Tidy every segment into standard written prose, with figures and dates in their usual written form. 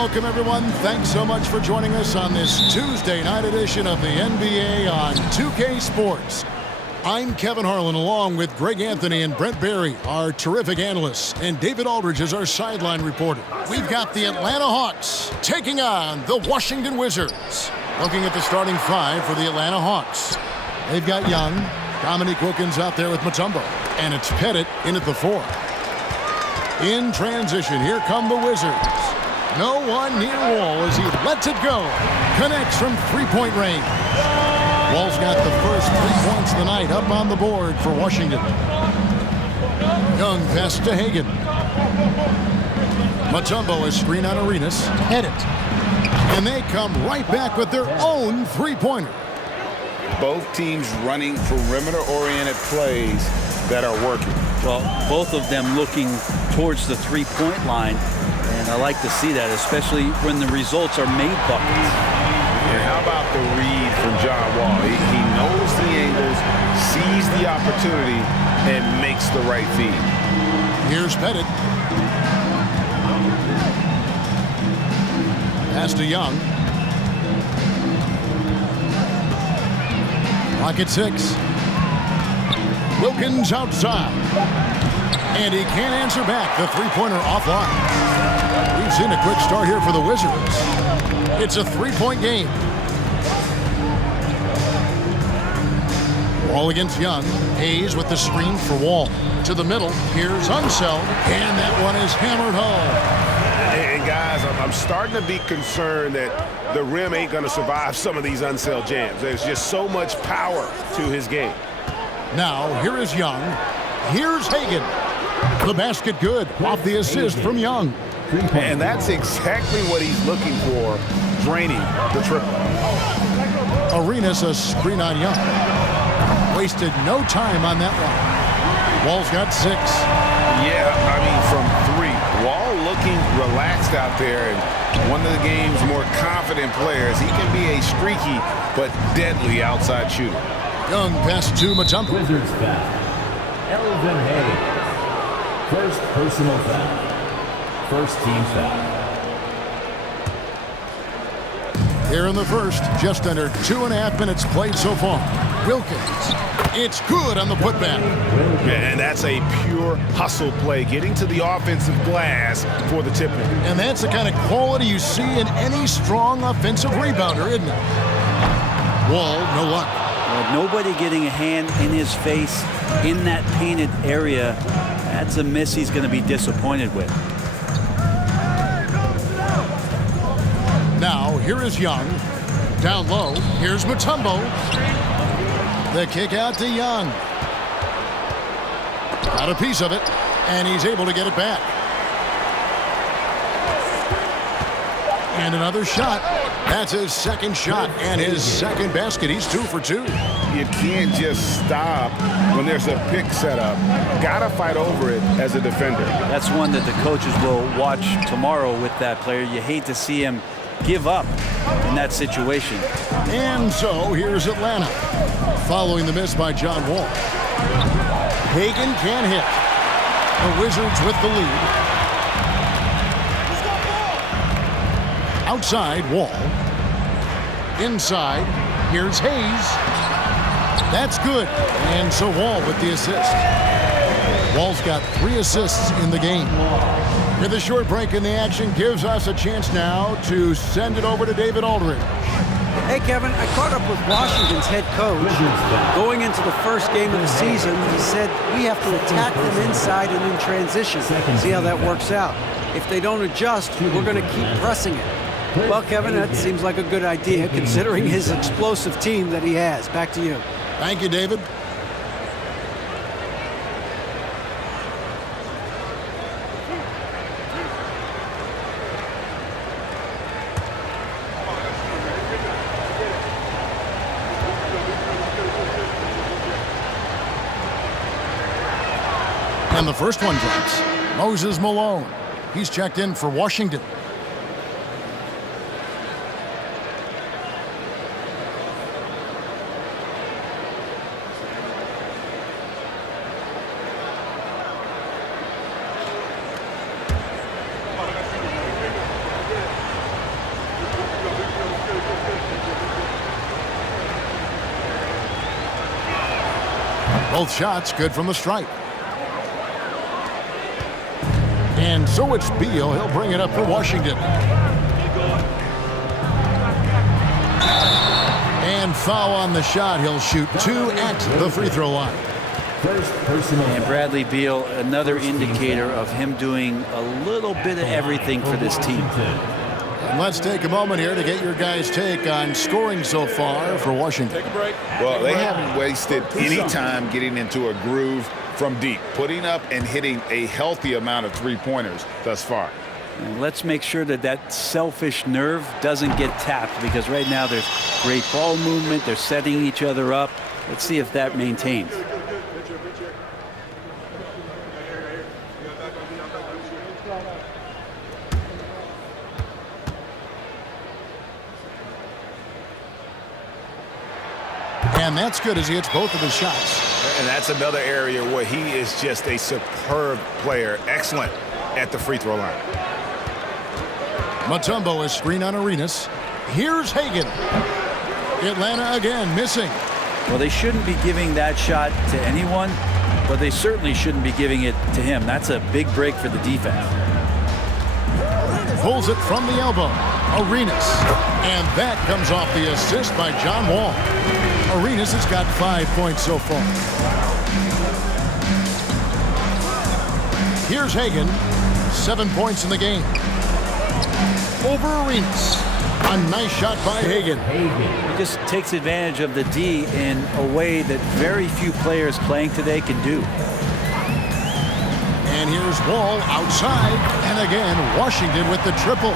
welcome, everyone. Thanks so much for joining us on this Tuesday night edition of the NBA on 2K Sports. I'm Kevin Harlan, along with Greg Anthony and Brent Barry, our terrific analysts, and David Aldridge is our sideline reporter. We've got the Atlanta Hawks taking on the Washington Wizards. Looking at the starting five for the Atlanta Hawks. They've got Young, Dominique Wilkins out there with Mutombo, and it's Pettit in at the 4. In transition, here come the Wizards. No one near Wall as he lets it go. Connects from three-point range. Wall's got the first 3 points of the night up on the board for Washington. Young pass to Hagan. Mutombo is screen on Arenas. Pettit. And they come right back with their own three-pointer. Both teams running perimeter-oriented plays that are working. Well, both of them looking towards the three-point line, and I like to see that, especially when the results are made buckets. And how about the read from John Wall? He knows the angles, sees the opportunity, and makes the right feed. Here's Pettit. Pass to Young. Pocket 6. Wilkins outside. And he can't answer back. The three-pointer offline. We've seen a quick start here for the Wizards. It's a three-point game. Wall against Young. Hayes with the screen for Wall. To the middle. Here's Unseld. And that one is hammered home. And guys, I'm starting to be concerned that the rim ain't going to survive some of these Unseld jams. There's just so much power to his game. Now, here is Young. Here's Hagan. The basket good off the assist from Young. And that's exactly what he's looking for, draining the triple. Arenas a screen on Young. Wasted no time on that one. Wall's got 6. Yeah, I mean, from 3. Wall looking relaxed out there, and one of the game's more confident players. He can be a streaky but deadly outside shooter. Young pass to Mutombo. Wizards foul. Elvin Hayes. First personal foul. First team foul. Here in the first, just under 2.5 minutes played so far. Wilkins. It's good on the putback. And that's a pure hustle play, getting to the offensive glass for the tip-in. And that's the kind of quality you see in any strong offensive rebounder, isn't it? Wall, no luck. Well, nobody getting a hand in his face in that painted area. That's a miss he's going to be disappointed with. Now, here is Young. Down low, here's Mutombo. The kick out to Young. Got a piece of it, and he's able to get it back. And another shot. That's his second shot and his second basket. He's 2 for 2. You can't just stop when there's a pick set up. Gotta fight over it as a defender. That's one that the coaches will watch tomorrow with that player. You hate to see him give up in that situation. And so here's Atlanta. Following the miss by John Wall. Hagan can't hit. The Wizards with the lead. Outside, Wall. Inside, here's Hayes. That's good. And so Wall with the assist. Wall's got 3 assists in the game. With a short break in the action gives us a chance now to send it over to David Aldridge. Hey, Kevin, I caught up with Washington's head coach. Going into the first game of the season, he said we have to attack them inside and in transition. See how that works out. If they don't adjust, we're going to keep pressing it. Well, Kevin, that seems like a good idea considering his explosive team that he has. Back to you. Thank you, David. And the first one drops. Moses Malone. He's checked in for Washington. Both shots good from the stripe. And so it's Beal. He'll bring it up for Washington. And foul on the shot. He'll shoot 2 at the free throw line. First personal And Bradley Beal, another indicator of him doing a little bit of everything for this team. And let's take a moment here to get your guys' take on scoring so far for Washington. Take a break. Well, they haven't wasted any time getting into a groove from deep, putting up and hitting a healthy amount of three-pointers thus far. And let's make sure that that selfish nerve doesn't get tapped, because right now there's great ball movement. They're setting each other up. Let's see if that maintains. And that's good as he hits both of his shots. And that's another area where he is just a superb player. Excellent at the free throw line. Mutombo is screen on Arenas. Here's Hagan. Atlanta again missing. Well, they shouldn't be giving that shot to anyone, but they certainly shouldn't be giving it to him. That's a big break for the defense. Pulls it from the elbow. Arenas. And that comes off the assist by John Wall. Arenas has got 5 points so far. Here's Hagan. 7 points in the game. Over Arenas. A nice shot by Hagan. He just takes advantage of the D in a way that very few players playing today can do. And here's Wall outside. And again, Washington with the triple.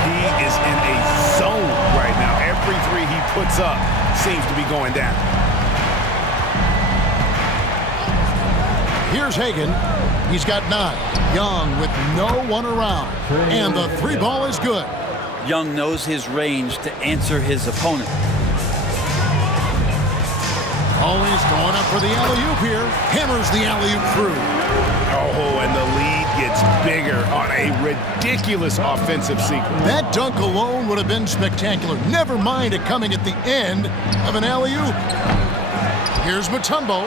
He is in a zone right now. Every three he puts up seems to be going down. Here's Hagan. He's got 9. Young with no one around. And the 3 ball is good. Young knows his range to answer his opponent. Always going up for the alley-oop here. Hammers the alley-oop through. Oh, and the lead gets bigger on a ridiculous offensive sequence. That dunk alone would have been spectacular. Never mind it coming at the end of an alley-oop. Here's Mutombo.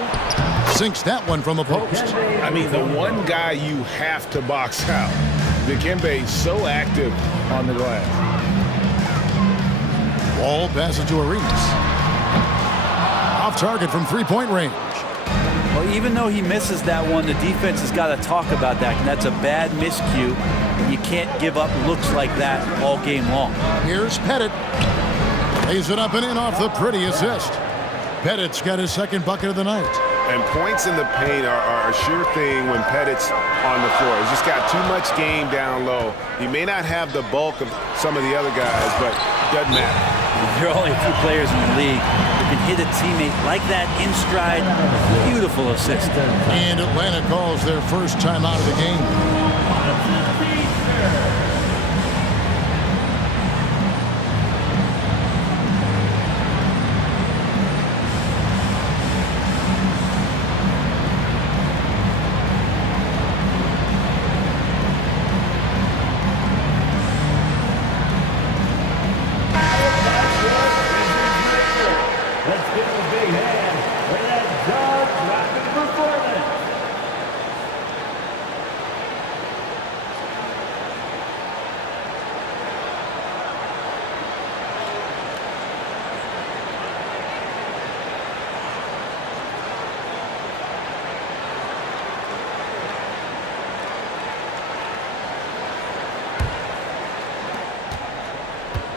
Sinks that one from the post. I mean, the one guy you have to box out. Dikembe so active on the glass. Wall passes to Arenas. Off target from three-point range. Well, even though he misses that one, the defense has got to talk about that. And that's a bad miscue. And you can't give up looks like that all game long. Here's Pettit. Lays it up and in off the pretty assist. Pettit's got his second bucket of the night. And points in the paint are a sure thing when Pettit's on the floor. He's just got too much game down low. He may not have the bulk of some of the other guys, but it doesn't matter. There are only a few players in the league who can hit a teammate like that in stride. Beautiful assist. And Atlanta calls their first time out of the game.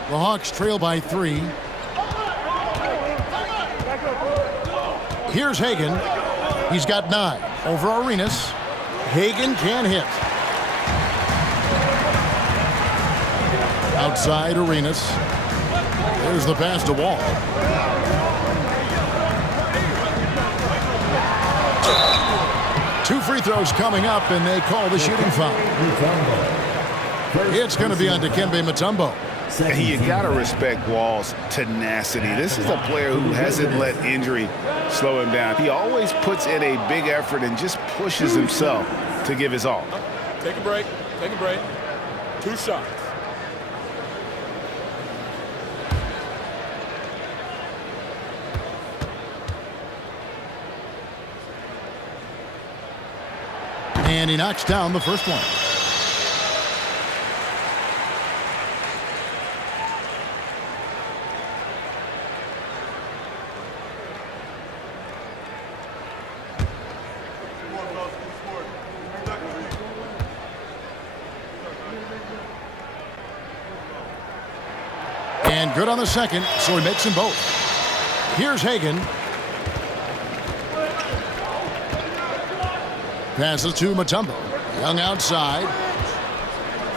The Hawks trail by 3. Here's Hagan. He's got 9. Over Arenas. Hagan can hit. Outside Arenas. There's the pass to Wall. Two free throws coming up, and they call the shooting foul. It's going to be on Dikembe Mutombo. You got to respect Wall's tenacity. This is a player who hasn't let injury slow him down. He always puts in a big effort and just pushes himself to give his all. Take a break. Take a break. 2 shots. And he knocks down the first one. And good on the second, so he makes them both. Here's Hagan. Passes to Mutombo. Young outside.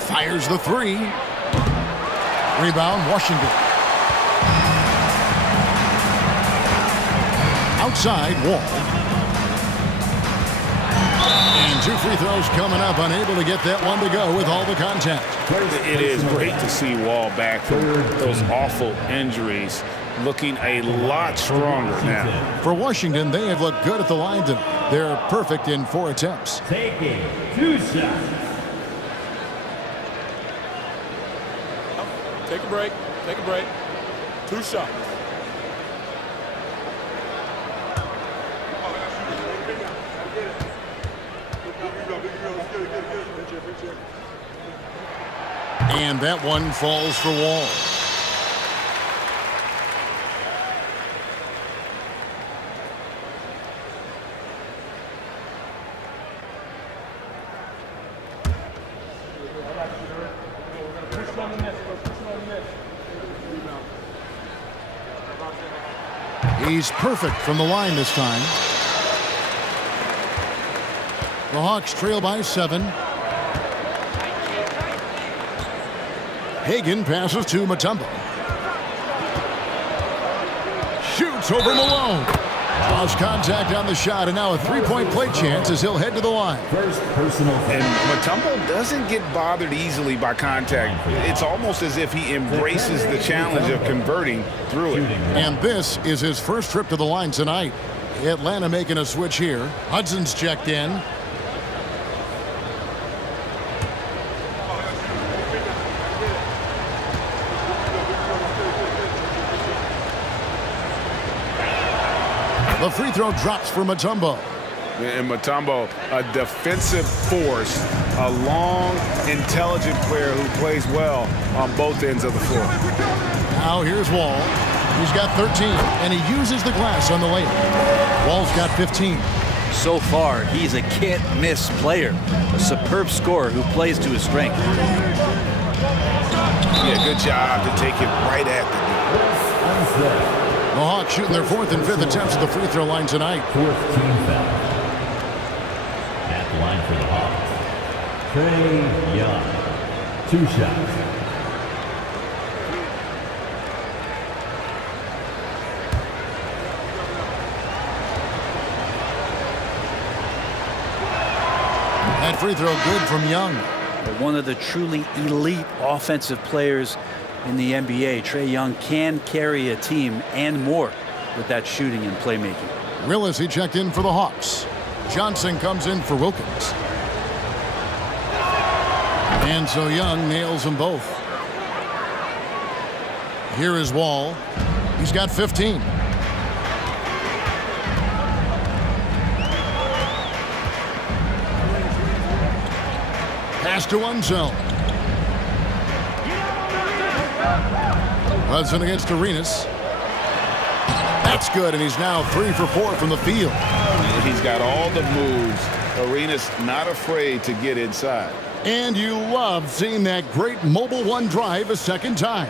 Fires the three. Rebound, Washington. Outside, Wall. And 2 free throws coming up. Unable to get that one to go with all the contact. It is great to see Wall back from those awful injuries, looking a lot stronger now. For Washington, they have looked good at the line tonight. They're perfect in 4 attempts. Taking 2 shots. Take a break. Take a break. 2 shots. And that one falls for Wall. He's perfect from the line this time. The Hawks trail by 7. Hagan passes to Mutombo. Shoots over Malone. Draws contact on the shot, and now a 3-point play chance as he'll head to the line. First personal foul. And Mutombo doesn't get bothered easily by contact. It's almost as if he embraces the challenge of converting through it. And this is his first trip to the line tonight. Atlanta making a switch here. Hudson's checked in. The free throw drops for Mutombo. And Mutombo, a defensive force, a long, intelligent player who plays well on both ends of the floor. Now here's Wall. He's got 13, and he uses the glass on the layup. Wall's got 15. So far, he's a can't-miss player, a superb scorer who plays to his strength. Yeah, good job to take it right at the door. The Hawks shooting their 4th and 5th attempts at the free throw line tonight. 4th team foul. At the line for the Hawks, Trae Young. 2 shots. That free throw good from Young. One of the truly elite offensive players in the NBA. Trae Young can carry a team and more with that shooting and playmaking. Willis, he checked in for the Hawks. Johnson comes in for Wilkins. And so Young nails them both. Here is Wall. He's got 15. Pass to one zone. Hudson against Arenas. That's good, and he's now 3 for 4 from the field. He's got all the moves. Arenas not afraid to get inside. And you love seeing that great mobile one drive a second time.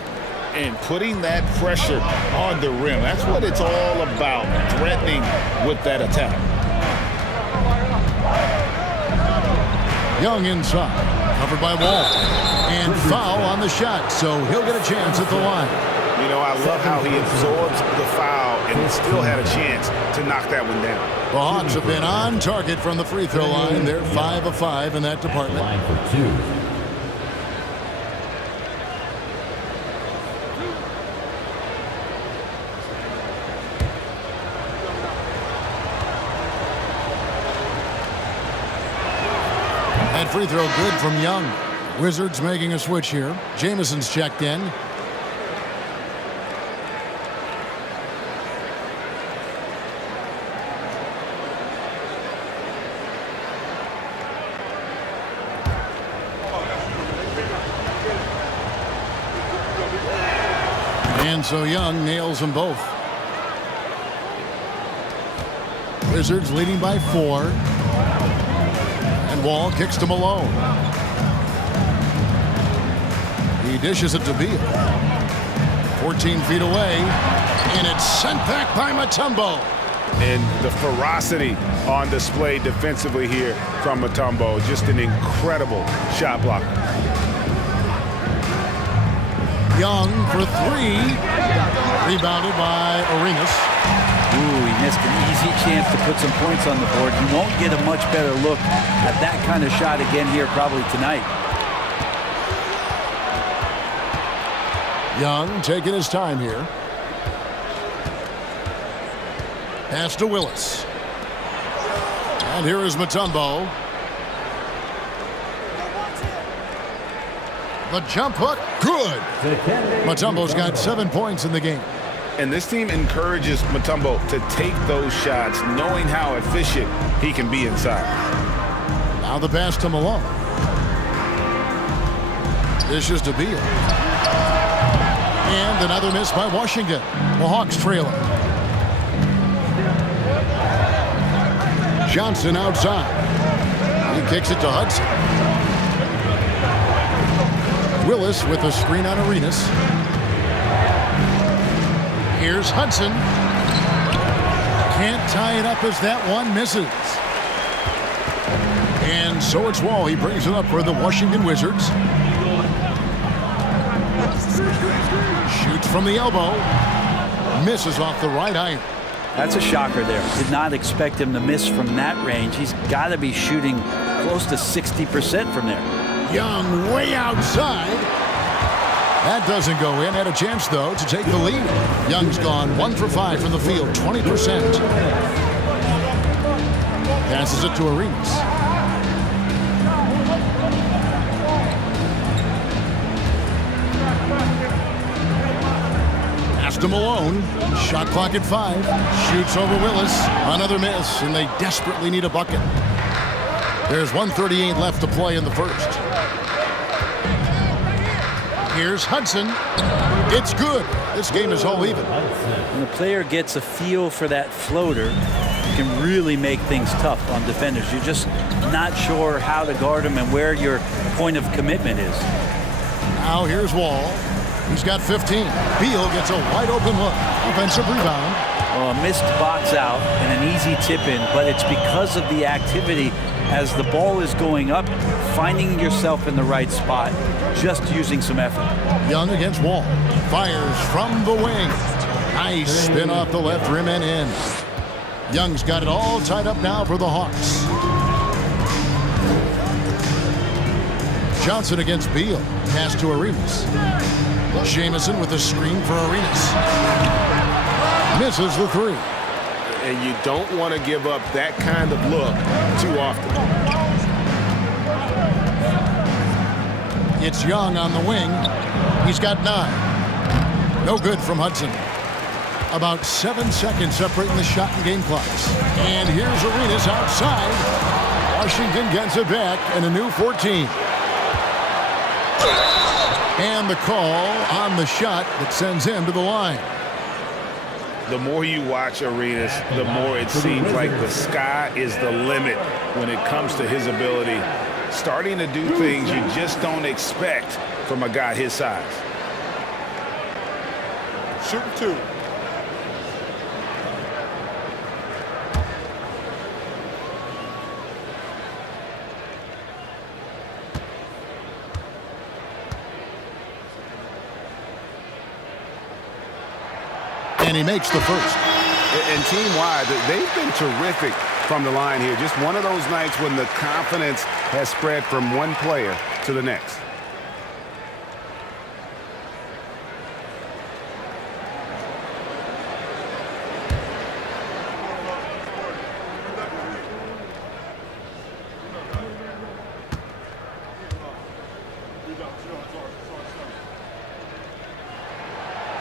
And putting that pressure on the rim. That's what it's all about, threatening with that attack. Young inside, covered by Wall. And foul on the shot, so he'll get a chance at the line. You know, I love how he absorbs the foul and still had a chance to knock that one down. The Hawks have been on target from the free throw line. They're 5 of 5 in that department. Line for 2. That free throw good from Young. Wizards making a switch here. Jamison's checked in. And so Young nails them both. Wizards leading by 4. And Wall kicks to Malone. He dishes it to Beal. 14 feet away. And it's sent back by Mutombo. And the ferocity on display defensively here from Mutombo. Just an incredible shot blocker. Young for 3. Rebounded by Arenas. Ooh, he missed an easy chance to put some points on the board. He won't get a much better look at that kind of shot again here probably tonight. Young taking his time here. Pass to Willis. And here is Mutombo. The jump hook, good. Mutombo's got 7 points in the game. And this team encourages Mutombo to take those shots, knowing how efficient he can be inside. Now the pass to Malone. Dishes to Beal. And another miss by Washington. The Hawks trailing. Johnson outside. He kicks it to Hudson. Willis with a screen on Arenas. Here's Hudson. Can't tie it up as that one misses. And so it's Wall. He brings it up for the Washington Wizards. Shoots from the elbow. Misses off the right iron. That's a shocker there. Did not expect him to miss from that range. He's got to be shooting close to 60% from there. Young way outside. That doesn't go in. Had a chance, though, to take the lead. Young's gone 1 for 5 from the field, 20%. Passes it to Arenas. Pass to Malone. Shot clock at 5. Shoots over Willis. Another miss, and they desperately need a bucket. There's 1:38 left to play in the first. Here's Hudson. It's good. This game is all even. When the player gets a feel for that floater, you can really make things tough on defenders. You're just not sure how to guard them and where your point of commitment is. Now here's Wall. He's got 15. Beal gets a wide open look. Offensive rebound. Well, a missed box out and an easy tip in, but it's because of the activity as the ball is going up, finding yourself in the right spot, just using some effort. Young against Wall. Fires from the wing. Nice spin off the left rim and in. Young's got it all tied up now for the Hawks. Johnson against Beal. Pass to Arenas. Jamison with a screen for Arenas. Misses the 3. And you don't want to give up that kind of look too often. It's Young on the wing. He's got 9. No good from Hudson. About 7 seconds separating the shot and game clocks. And here's Arenas outside. Washington gets it back and a new 14. And the call on the shot that sends him to the line. The more you watch Arenas, the more it seems like the sky is the limit when it comes to his ability. Starting to do things you just don't expect from a guy his size. Shooting 2. And he makes the first. And team-wide, they've been terrific from the line here. Just one of those nights when the confidence has spread from one player to the next.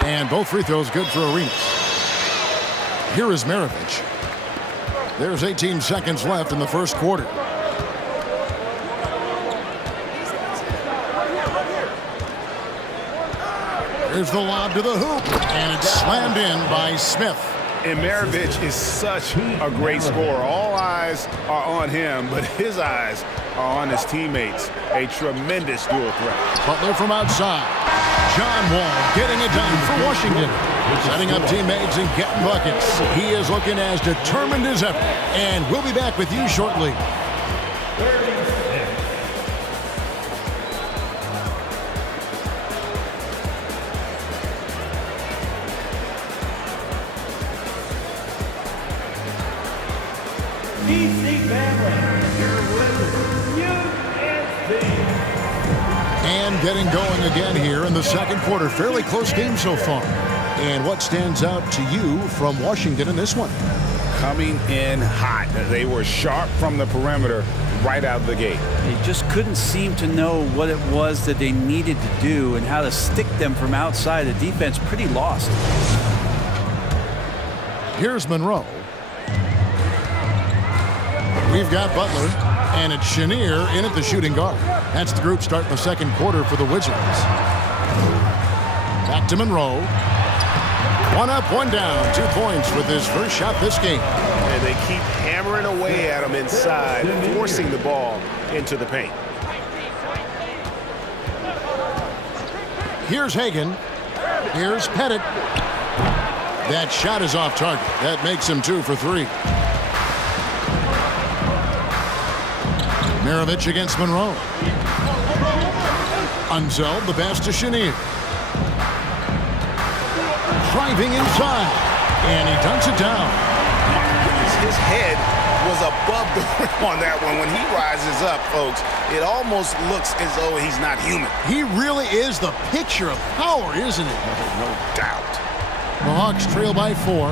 And both free throws good for Arenas. Here is Maravich. There's 18 seconds left in the first quarter. Here's the lob to the hoop, and it's slammed in by Smith. And Maravich is such a great scorer. All eyes are on him, but his eyes are on his teammates. A tremendous dual threat. Butler from outside. John Wall getting it done for Washington. Setting up teammates and getting buckets. He is looking as determined as ever. And we'll be back with you shortly. And getting going again here in the second quarter. Fairly close game so far. And what stands out to you from Washington in this one? Coming in hot. They were sharp from the perimeter right out of the gate. They just couldn't seem to know what it was that they needed to do and how to stick them from outside. The defense pretty lost. Here's Monroe. We've got Butler, and it's Chenier in at the shooting guard. That's the group starting the second quarter for the Wizards. Back to Monroe. One up, one down. 2 points with his first shot this game. And they keep hammering away at him inside, forcing the ball into the paint. Here's Hagan. Here's Pettit. That shot is off target. That makes him 2 for 3. Maravich against Monroe. Unzel, the pass to Chenier. Driving inside, and he dunks it down. His head was above the rim on that one. When he rises up, folks, it almost looks as though he's not human. He really is the picture of power, isn't he? No doubt. The Hawks trail by 4.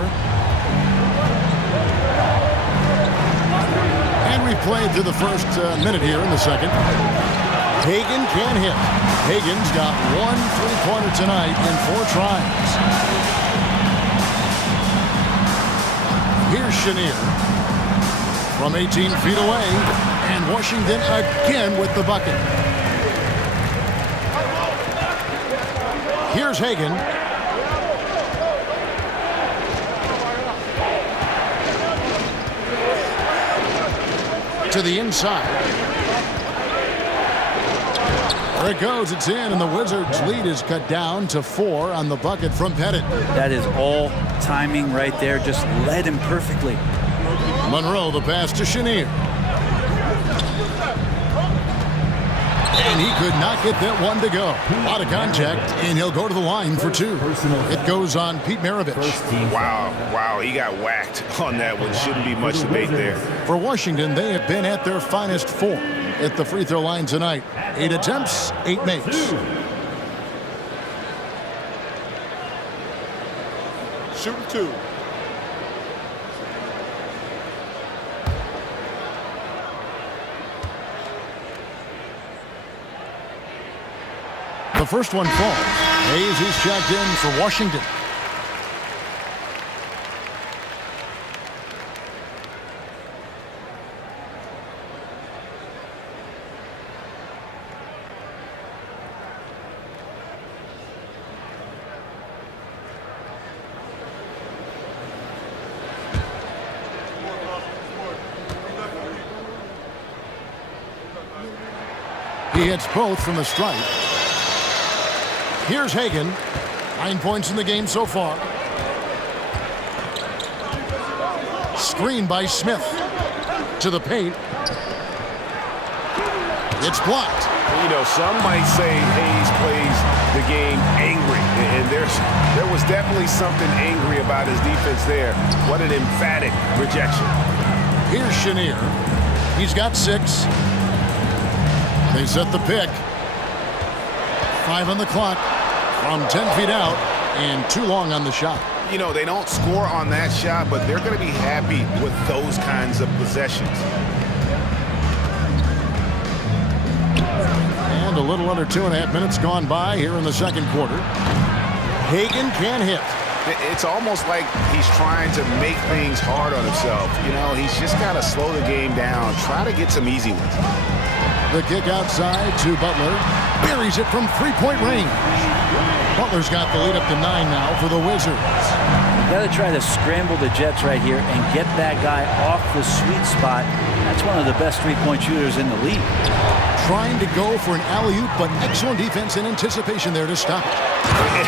And we've played through the first minute here in the second. Hagan can't hit. Hagan's got 1 3-pointer tonight in 4 tries. Here's Chenier from 18 feet away, and Washington again with the bucket. Here's Hagan. To the inside. There it goes. It's in, and the Wizards' lead is cut down to 4 on the bucket from Pettit. That is all timing right there. Just led him perfectly. Monroe, the pass to Chenier. And he could not get that one to go. A lot of contact, and he'll go to the line for 2. It goes on Pete Maravich. Wow, he got whacked on that one. Shouldn't be much debate there. For Washington, they have been at their finest 4 at the free throw line tonight. 8 attempts, 8 makes. Shooting 2. The first one falls. Hayes is checked in for Washington. He hits both from the stripe. Here's Hagan. 9 points in the game so far. Screen by Smith. To the paint. It's blocked. You know, some might say Hayes plays the game angry. And there was definitely something angry about his defense there. What an emphatic rejection. Here's Chenier. He's got 6. They set the pick. 5 on the clock. From 10 feet out, and too long on the shot. You know, they don't score on that shot, but they're going to be happy with those kinds of possessions. And a little under 2.5 minutes gone by here in the second quarter. Hagan can't hit. It's almost like he's trying to make things hard on himself. You know, he's just got to slow the game down, try to get some easy ones. The kick outside to Butler. buries it from three-point range. Butler's got the lead up to 9 now for the Wizards. You got to try to scramble the Jets right here and get that guy off the sweet spot. That's one of the best three-point shooters in the league. Trying to go for an alley-oop, but excellent defense and anticipation there to stop it.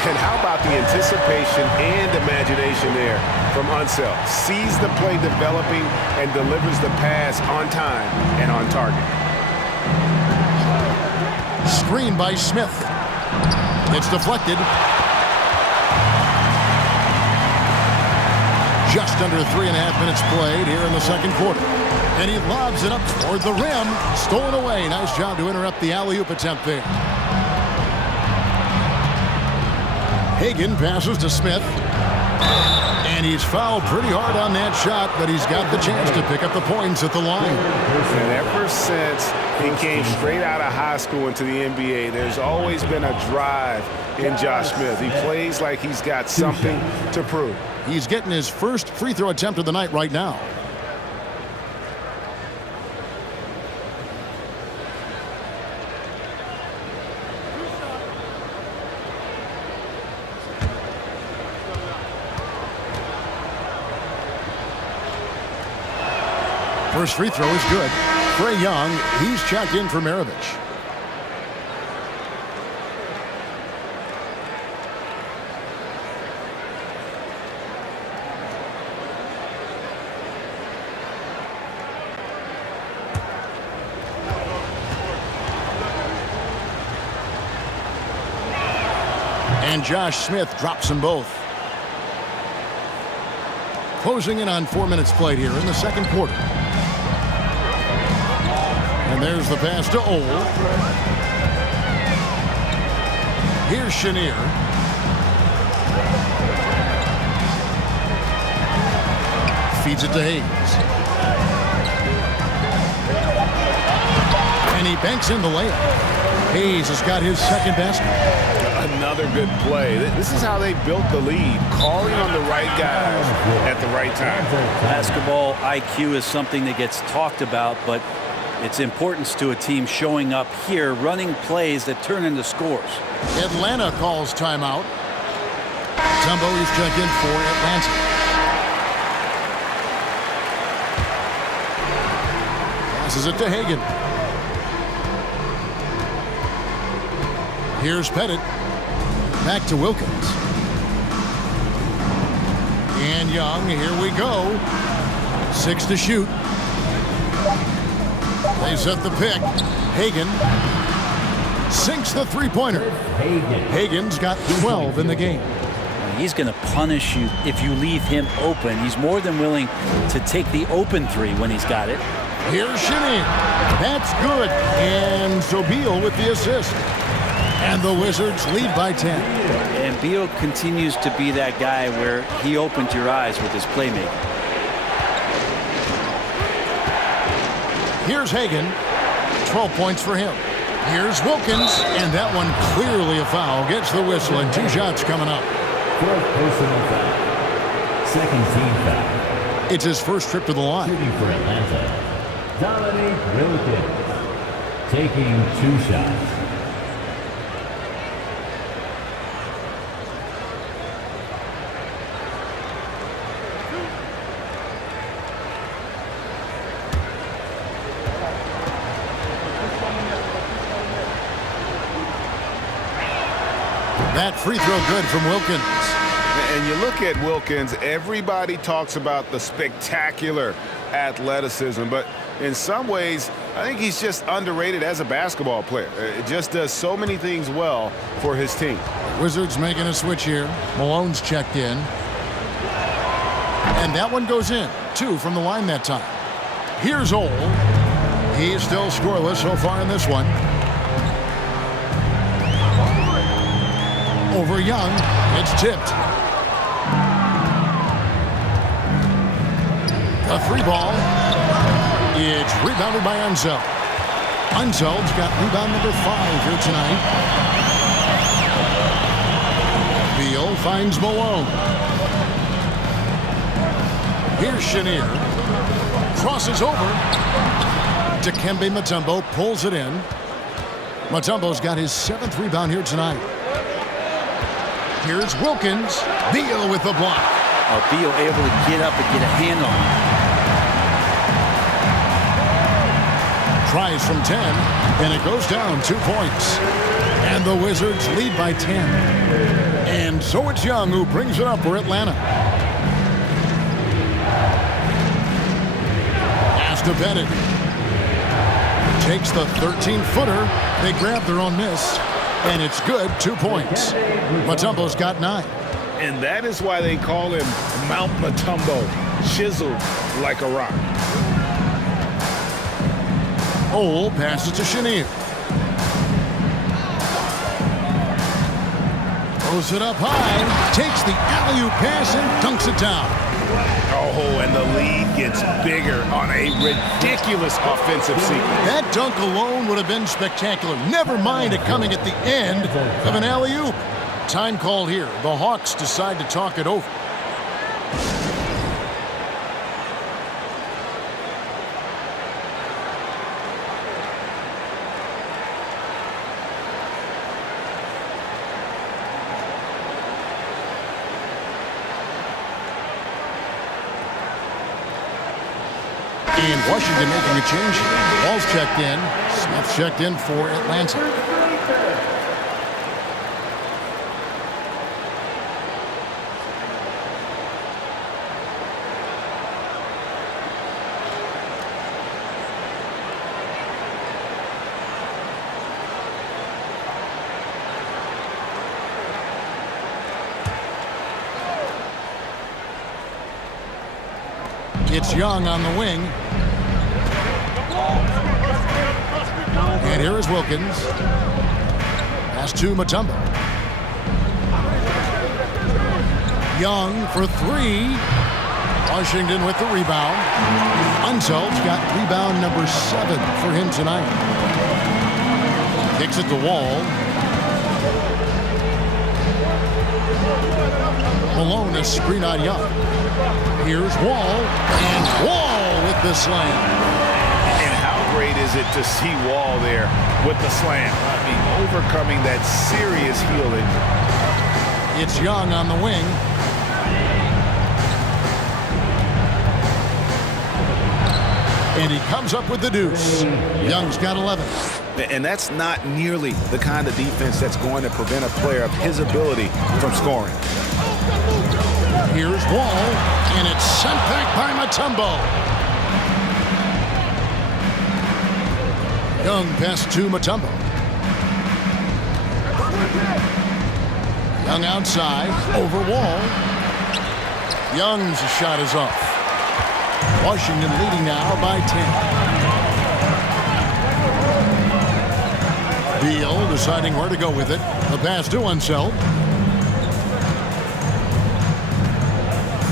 And how about the anticipation and imagination there from Unseld? Sees the play developing and delivers the pass on time and on target. Screen by Smith. It's deflected. Just under 3.5 minutes played here in the second quarter. And he lobs it up toward the rim. Stolen away. Nice job to interrupt the alley-oop attempt there. Hagan passes to Smith. And he's fouled pretty hard on that shot, but he's got the chance to pick up the points at the line. And ever since he came straight out of high school into the NBA, there's always been a drive in Josh Smith. He plays like he's got something to prove. He's getting his first free throw attempt of the night right now. First free throw is good. Trae Young, he's checked in for Maravich. And Josh Smith drops them both. Closing in on 4 minutes played here in the second quarter. And there's the pass to Ole. Here's Chenier. Feeds it to Hayes. And he banks in the layup. Hayes has got his second basket. Another good play. This is how they built the lead, calling on the right guys at the right time. Basketball IQ is something that gets talked about, but its importance to a team showing up here, running plays that turn into scores. Atlanta calls timeout. Mutombo is checked in for Atlanta. Passes it to Hagan. Here's Pettit. Back to Wilkins. And Young, here we go. 6 to shoot. They set the pick. Hagan sinks the three-pointer. Hagan's got 12 in the game. He's going to punish you if you leave him open. He's more than willing to take the open three when he's got it. Here's Chenier. That's good. And so Beal with the assist. And the Wizards lead by 10. And Beal continues to be that guy where he opened your eyes with his playmaking. Here's Hagan. 12 points for him. Here's Wilkins. And that one clearly a foul. Gets the whistle and 2 shots coming up. Fourth personal foul. Second team foul. It's his first trip to the line. Shooting for Atlanta, Dominique Wilkins. Taking 2 shots. That free throw good from Wilkins. And you look at Wilkins, everybody talks about the spectacular athleticism, but in some ways, I think he's just underrated as a basketball player. It just does so many things well for his team. Wizards making a switch here. Malone's checked in. And that one goes in. 2 from the line that time. Here's Ole. He's still scoreless so far in this one. Over Young. It's tipped. A 3 ball. It's rebounded by Unseld. Unseld's got rebound number 5 here tonight. Beal finds Malone. Here's Chenier. Crosses over. Dikembe Mutombo pulls it in. Mutombo's got his 7th rebound here tonight. Here's Wilkins. Beal with the block. Oh, Beal able to get up and get a hand on him. Tries from 10, and it goes down 2 points. And the Wizards lead by 10. And so it's Young who brings it up for Atlanta. Pass to Bennett. Takes the 13-footer. They grab their own miss, and it's good. 2 points. Mutombo's got 9. And that is why they call him Mount Mutombo, chiseled like a rock. Ole passes to Chenier. Throws it up high, takes the alley-oop pass and dunks it down. Oh, and the lead gets bigger on a ridiculous offensive sequence. That dunk alone would have been spectacular. Never mind it coming at the end of an alley-oop. Time called here. The Hawks decide to talk it over. And Washington making a change here. Ball's checked in. Smith checked in for Atlanta. It's Young on the wing. And here is Wilkins. Pass to Mutombo. Young for 3. Washington with the rebound. Unsel's got rebound number 7 for him tonight. Kicks it to Wall. Malone a screen on Young. Here's Wall, and Wall with the slam. And how great is it to see Wall there with the slam? I mean, overcoming that serious heel injury. It's Young on the wing. And he comes up with the deuce. Young's got 11. And that's not nearly the kind of defense that's going to prevent a player of his ability from scoring. Here's Wall, and it's sent back by Mutombo. Young pass to Mutombo. Young outside, over Wall. Young's shot is off. Washington leading now by 10. Beal deciding where to go with it. The pass to Unseld.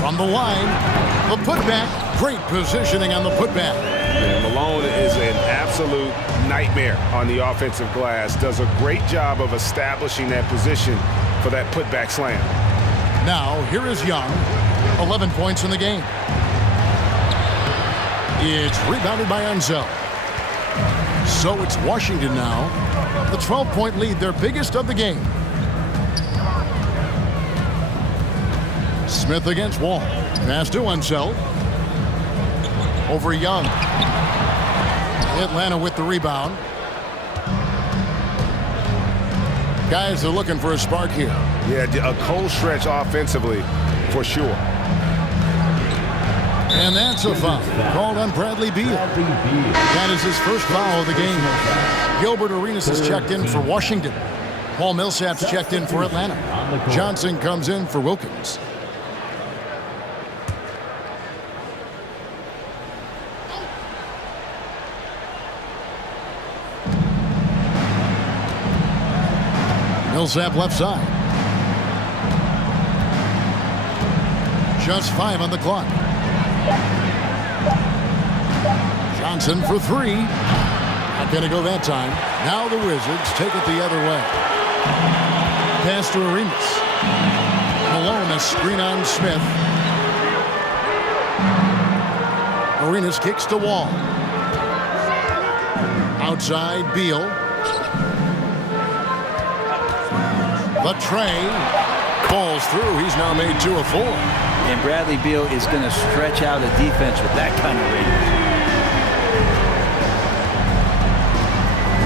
From the line, the putback. Great positioning on the putback. Yeah, Malone is an absolute nightmare on the offensive glass. Does a great job of establishing that position for that putback slam. Now, here is Young. 11 points in the game. It's rebounded by Unseld. So it's Washington now. The 12-point lead, their biggest of the game. Smith against Wall. Pass to Unseld. Over Young. Atlanta with the rebound. Guys are looking for a spark here. Yeah, a cold stretch offensively for sure. And that's a foul called on Bradley Beal. That is his first foul of the game. Gilbert Arenas has checked in for Washington. Paul Millsap's checked in for Atlanta. Johnson comes in for Wilkins. Millsap left side. Just 5 on the clock. Johnson for 3. Not going to go that time. Now the Wizards take it the other way. Pass to Arenas. Malone a screen on Smith. Arenas kicks to Wall. Outside Beal. But Trey falls through. He's now made 2 of 4. And Bradley Beal is going to stretch out a defense with that kind of range.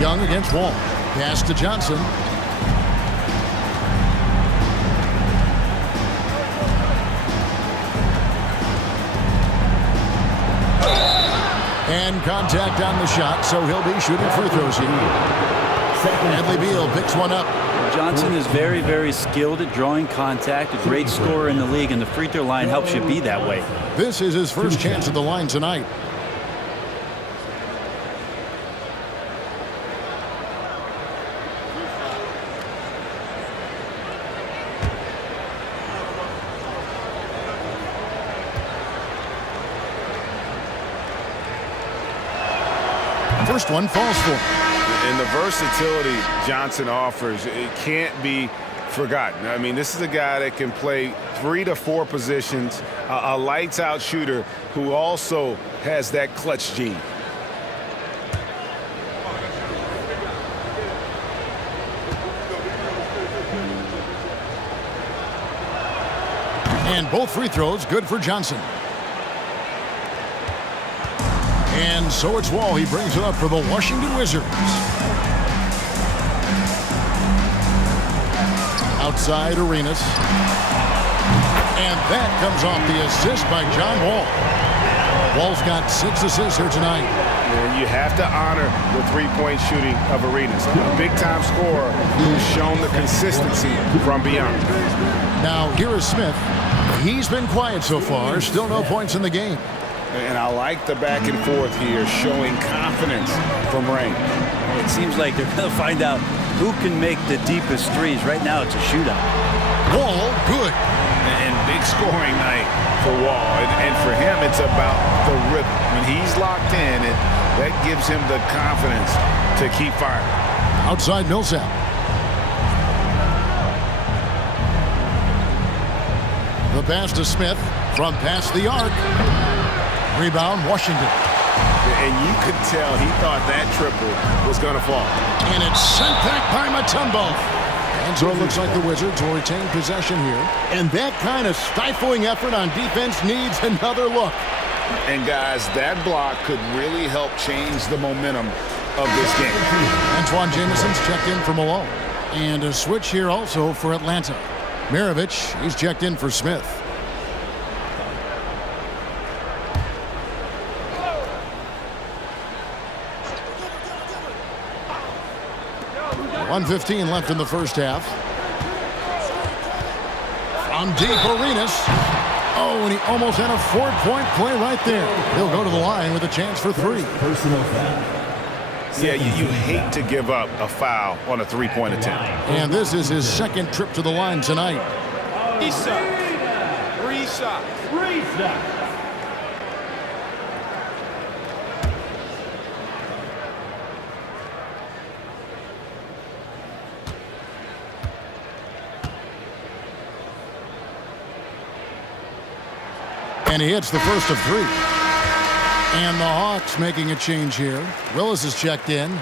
Young against Wall. Pass to Johnson. And contact on the shot, so he'll be shooting free throws here. Bradley Beal picks one up. Johnson is very, very skilled at drawing contact, a great scorer in the league, and the free throw line helps you be that way. This is his first chance at the line tonight. First one falls for him. And the versatility Johnson offers, it can't be forgotten. I mean, this is a guy that can play 3 to 4 positions, a lights-out shooter who also has that clutch gene. And both free throws good for Johnson. And so it's Wall. He brings it up for the Washington Wizards. Outside Arenas. And that comes off the assist by John Wall. Wall's got 6 assists here tonight. And you have to honor the three-point shooting of Arenas. A big-time scorer who's shown the consistency from beyond. Now here is Smith. He's been quiet so far. Still no points in the game. And I like the back and forth here, showing confidence from Rain. It seems like they're going to find out who can make the deepest threes. Right now, it's a shootout. Wall, good. And big scoring night for Wall. And for him, it's about the rhythm. When he's locked in, that gives him the confidence to keep firing. Outside Millsap. The pass to Smith from past the arc. Rebound, Washington. And you could tell he thought that triple was going to fall. And it's sent back by Mutombo. And so it looks like the Wizards will retain possession here. And that kind of stifling effort on defense needs another look. And guys, that block could really help change the momentum of this game. Antoine Jameson's checked in for Malone. And a switch here also for Atlanta. Maravich, he's checked in for Smith. .115 left in the first half. From deep, Arenas. Oh, and he almost had a 4-point play right there. He'll go to the line with a chance for 3. Personal foul. Yeah, you hate to give up a foul on a three-point attempt. And this is his second trip to the line tonight. Three shots. And he hits the first of 3. And the Hawks making a change here. Willis is checked in.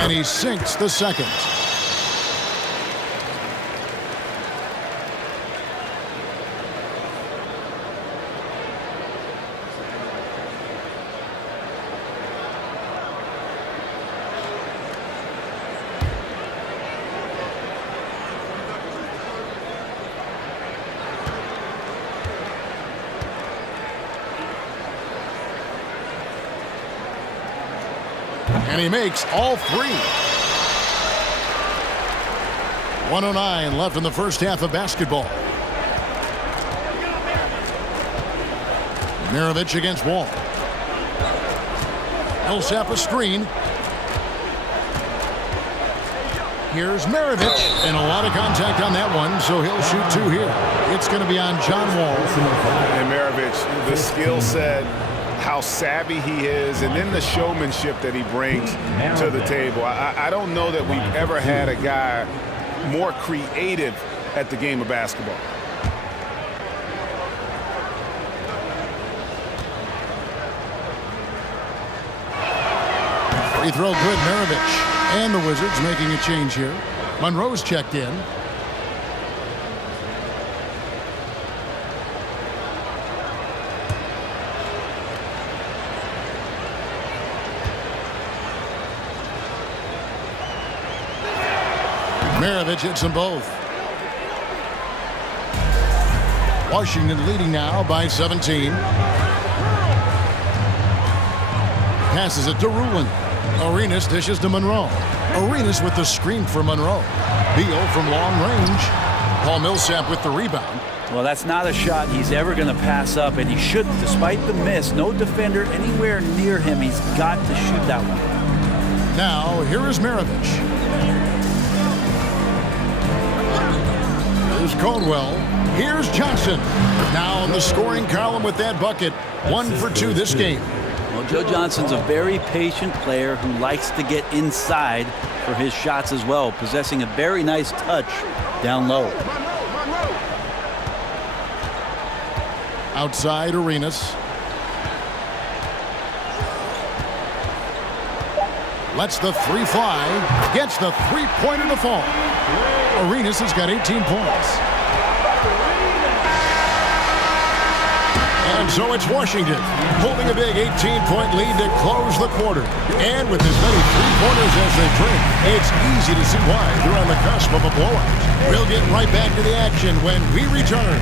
And he sinks the second. And he makes all 3. 1:09 left in the first half of basketball. Maravich against Wall. Millsap a screen. Here's Maravich. And a lot of contact on that one, so he'll shoot 2 here. It's going to be on John Wall. And Maravich, the skill set how savvy he is, and then the showmanship that he brings to the table. I don't know that we've ever had a guy more creative at the game of basketball. Free throw good, Maravich. And the Wizards making a change here. Monroe's checked in. Maravich hits them both. Washington leading now by 17. Passes it to Rulin. Arenas dishes to Monroe. Arenas with the screen for Monroe. Beal from long range. Paul Millsap with the rebound. Well, that's not a shot he's ever going to pass up, and he shouldn't. Despite the miss, no defender anywhere near him. He's got to shoot that one. Now, here is Maravich. Here's Caldwell. Here's Johnson. Now in the scoring column with that bucket. 1 for 2 this game. Well, Joe Johnson's a very patient player who likes to get inside for his shots as well, possessing a very nice touch down low. Outside Arenas. Lets the three fly. Gets the three-pointer to fall. Arenas has got 18 points. And so it's Washington holding a big 18-point lead to close the quarter. And with as many three-pointers as they bring, it's easy to see why they're on the cusp of a blowout. We'll get right back to the action when we return.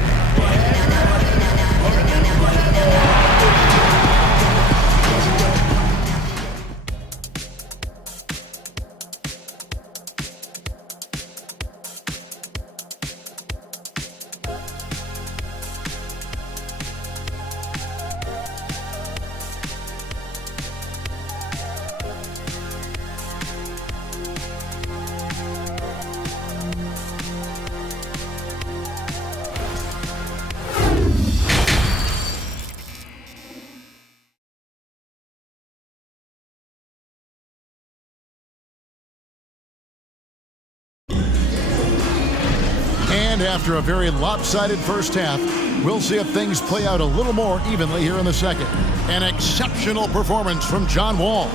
And after a very lopsided first half, we'll see if things play out a little more evenly here in the second. An exceptional performance from John Wall.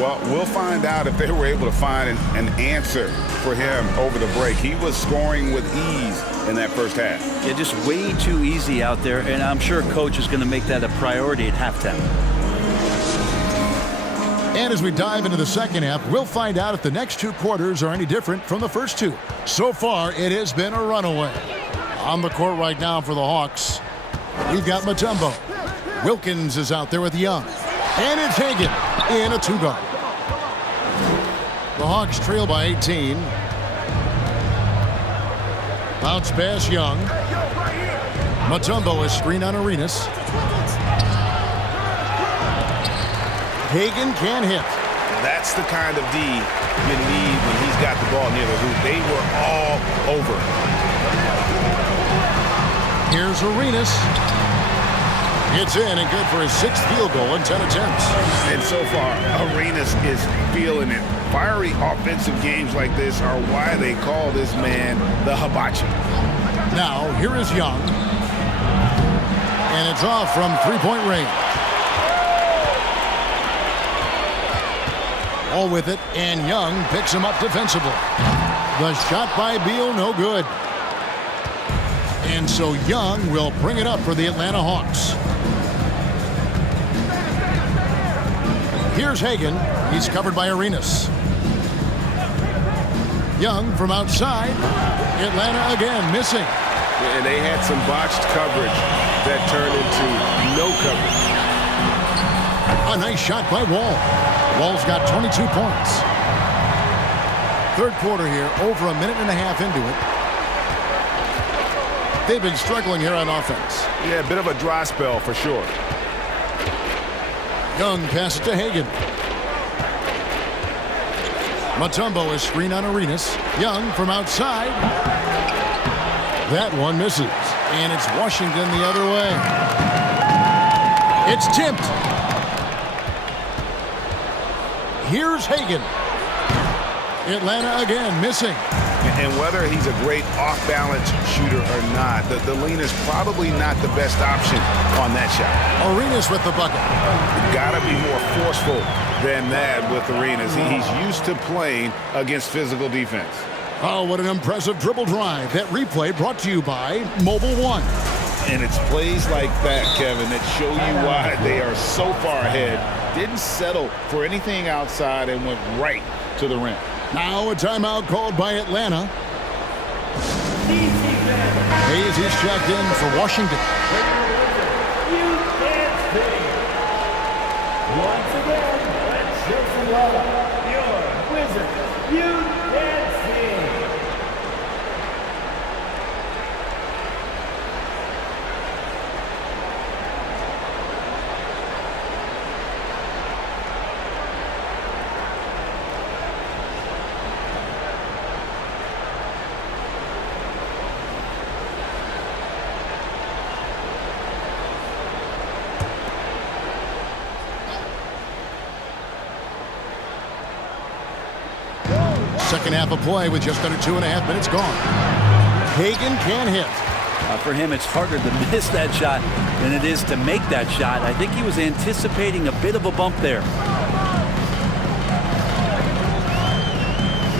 Well, we'll find out if they were able to find an answer for him over the break. He was scoring with ease in that first half. Yeah, just way too easy out there, and I'm sure Coach is going to make that a priority at halftime. And as we dive into the second half, we'll find out if the next two quarters are any different from the first two. So far, it has been a runaway. On the court right now for the Hawks, we've got Mutombo. Wilkins is out there with Young. And it's Hagan in a two-guard. The Hawks trail by 18. Bounce pass Young. Mutombo is screen on Arenas. Hagan can hit. That's the kind of D you need when he's got the ball near the hoop. They were all over. Here's Arenas. It's in and good for his 6th field goal in 10 attempts. And so far, Arenas is feeling it. Fiery offensive games like this are why they call this man the hibachi. Now, here is Young. And it's off from three-point range. All with it, and Young picks him up defensively. The shot by Beal, no good. And so Young will bring it up for the Atlanta Hawks. Here's Hagan. He's covered by Arenas. Young from outside. Atlanta again missing. And they had some botched coverage that turned into no coverage. A nice shot by Wall. Wall's got 22 points. Third quarter here, over a minute and a half into it. They've been struggling here on offense. Yeah, a bit of a dry spell for sure. Young passes to Hagan. Mutombo is screen on Arenas. Young from outside. That one misses. And it's Washington the other way. It's tipped. Here's Hagan. Atlanta again missing. And whether he's a great off-balance shooter or not, the lean is probably not the best option on that shot. Arenas with the bucket. Got to be more forceful than that with Arenas. He's used to playing against physical defense. Oh, what an impressive dribble drive. That replay brought to you by Mobile One. And it's plays like that, Kevin, that show you why they are so far ahead. Didn't settle for anything outside and went right to the rim. Now a timeout called by Atlanta. Hayes is checked in for Washington. Once again, let's show some love. Your Wizards, you dancing. Second half of play with just under 2.5 minutes gone. Hagan can hit. For him, it's harder to miss that shot than it is to make that shot. I think he was anticipating a bit of a bump there.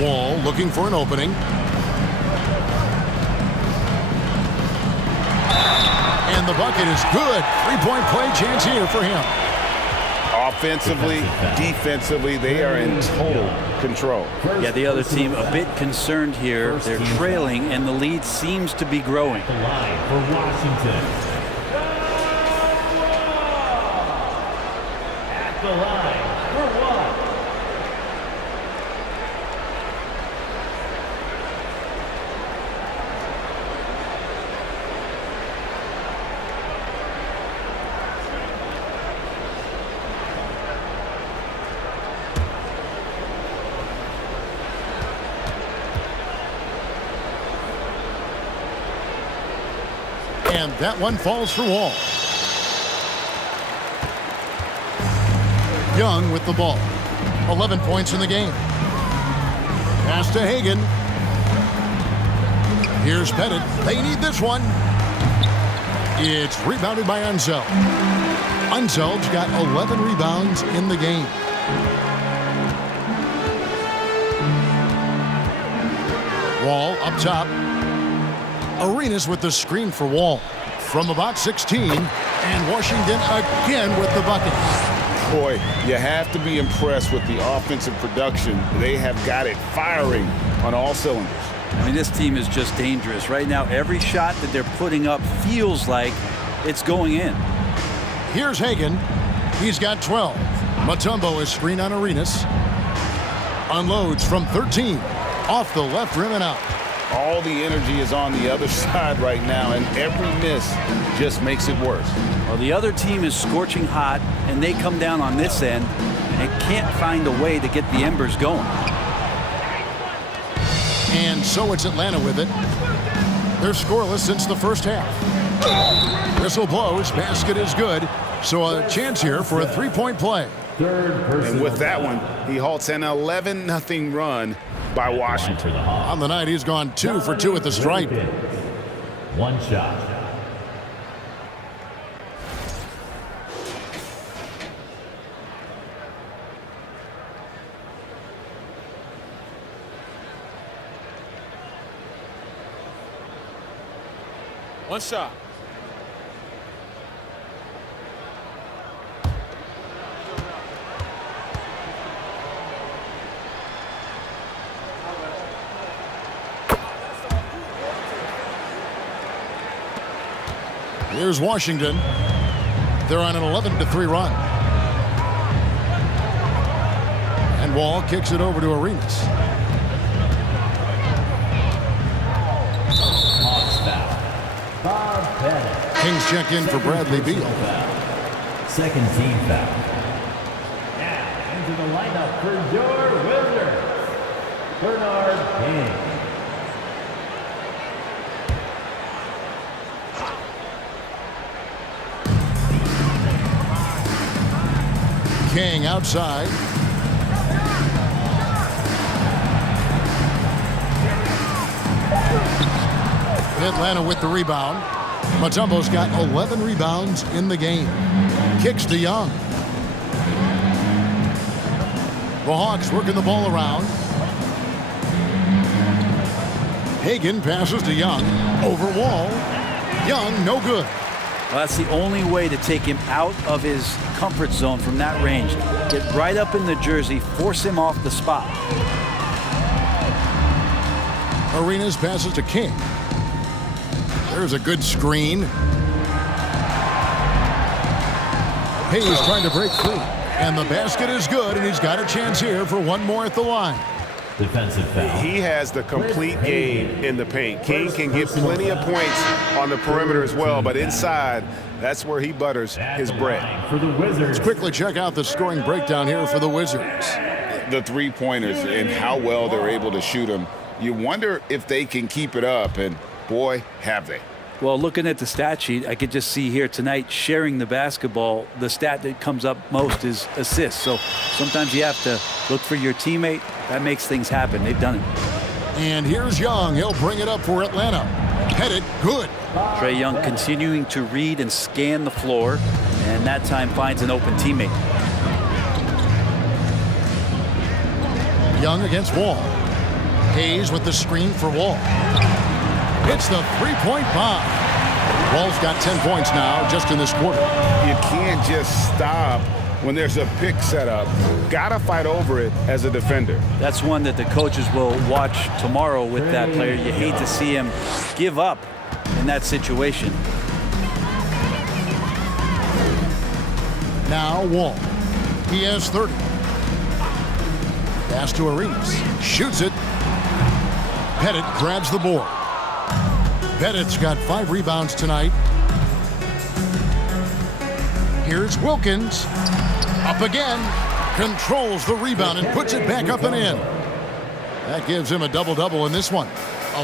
Wall looking for an opening. And the bucket is good. Three-point play chance here for him. Offensively, defensively, they are in total control. Yeah, the other team a bit concerned here. They're trailing, and the lead seems to be growing. The line for Washington. At the line for one. And that one falls for Wall. Young with the ball. 11 points in the game. Pass to Hagan. Here's Pettit. They need this one. It's rebounded by Unseld. Unseld's got 11 rebounds in the game. Wall up top. Arenas with the screen for Wall. From about 16, and Washington again with the bucket. Boy, you have to be impressed with the offensive production. They have got it firing on all cylinders. I mean, this team is just dangerous. Right now, every shot that they're putting up feels like it's going in. Here's Hagan. He's got 12. Mutombo is screened on Arenas. Unloads from 13. Off the left rim and out. All the energy is on the other side right now, and every miss just makes it worse. Well, the other team is scorching hot, and they come down on this end and can't find a way to get the embers going. And so it's Atlanta with it. They're scoreless since the first half. Whistle blows. Basket is good. So a chance here for a three-point play. And with that one, he halts an 11-0 run by Washington. On the night, he's gone 2 for 2 at the stripe. One shot. One shot. Here's Washington. They're on an 11-3 run. And Wall kicks it over to Arenas. Bob Pettit. Kings check in for Bradley Beal. Second team foul. Now into the lineup for your Wizards, Bernard King. King outside. Atlanta with the rebound. Mutombo's got 11 rebounds in the game. Kicks to Young. The Hawks working the ball around. Hagan passes to Young. Over Wall. Young, no good. Well, that's the only way to take him out of his comfort zone from that range. Get right up in the jersey, force him off the spot. Arenas passes to King. There's a good screen. Hayes trying to break free. And the basket is good, and he's got a chance here for one more at the line. Defensive foul. He has the complete game in the paint. King can get plenty of points on the perimeter as well, but inside, that's where he butters his bread. For the Wizards. Let's quickly check out the scoring breakdown here for the Wizards. The three-pointers and how well they're able to shoot them. You wonder if they can keep it up, and boy, have they. Well, looking at the stat sheet, I could just see here tonight sharing the basketball. The stat that comes up most is assists. So sometimes you have to look for your teammate. That makes things happen. They've done it. And here's Young. He'll bring it up for Atlanta. Headed good. Trae Young continuing to read and scan the floor, and that time finds an open teammate. Young against Wall. Hayes with the screen for Wall. It's the three-point bomb. Wall's got 10 points now just in this quarter. You can't just stop when there's a pick set up. Gotta fight over it as a defender. That's one that the coaches will watch tomorrow with that player. You hate to see him give up in that situation. Now Wall. He has 30. Pass to Arenas. Shoots it. Pettit grabs the board. Pettit's got 5 rebounds tonight. Here's Wilkins. Up again. Controls the rebound and puts it back up and in. That gives him a double-double in this one.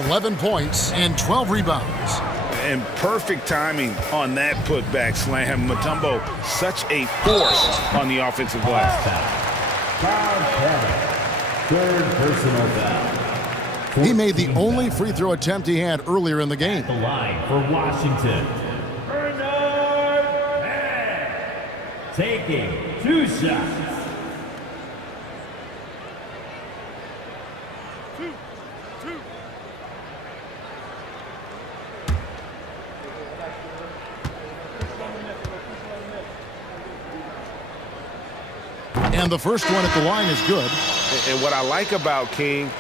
11 points and 12 rebounds. And perfect timing on that putback slam. Mutombo, such a force on the offensive glass. Third personal foul. He made the only free throw attempt he had earlier in the game. The line for Washington. Taking 2 shots. And the first one at the line is good. And what I like about King,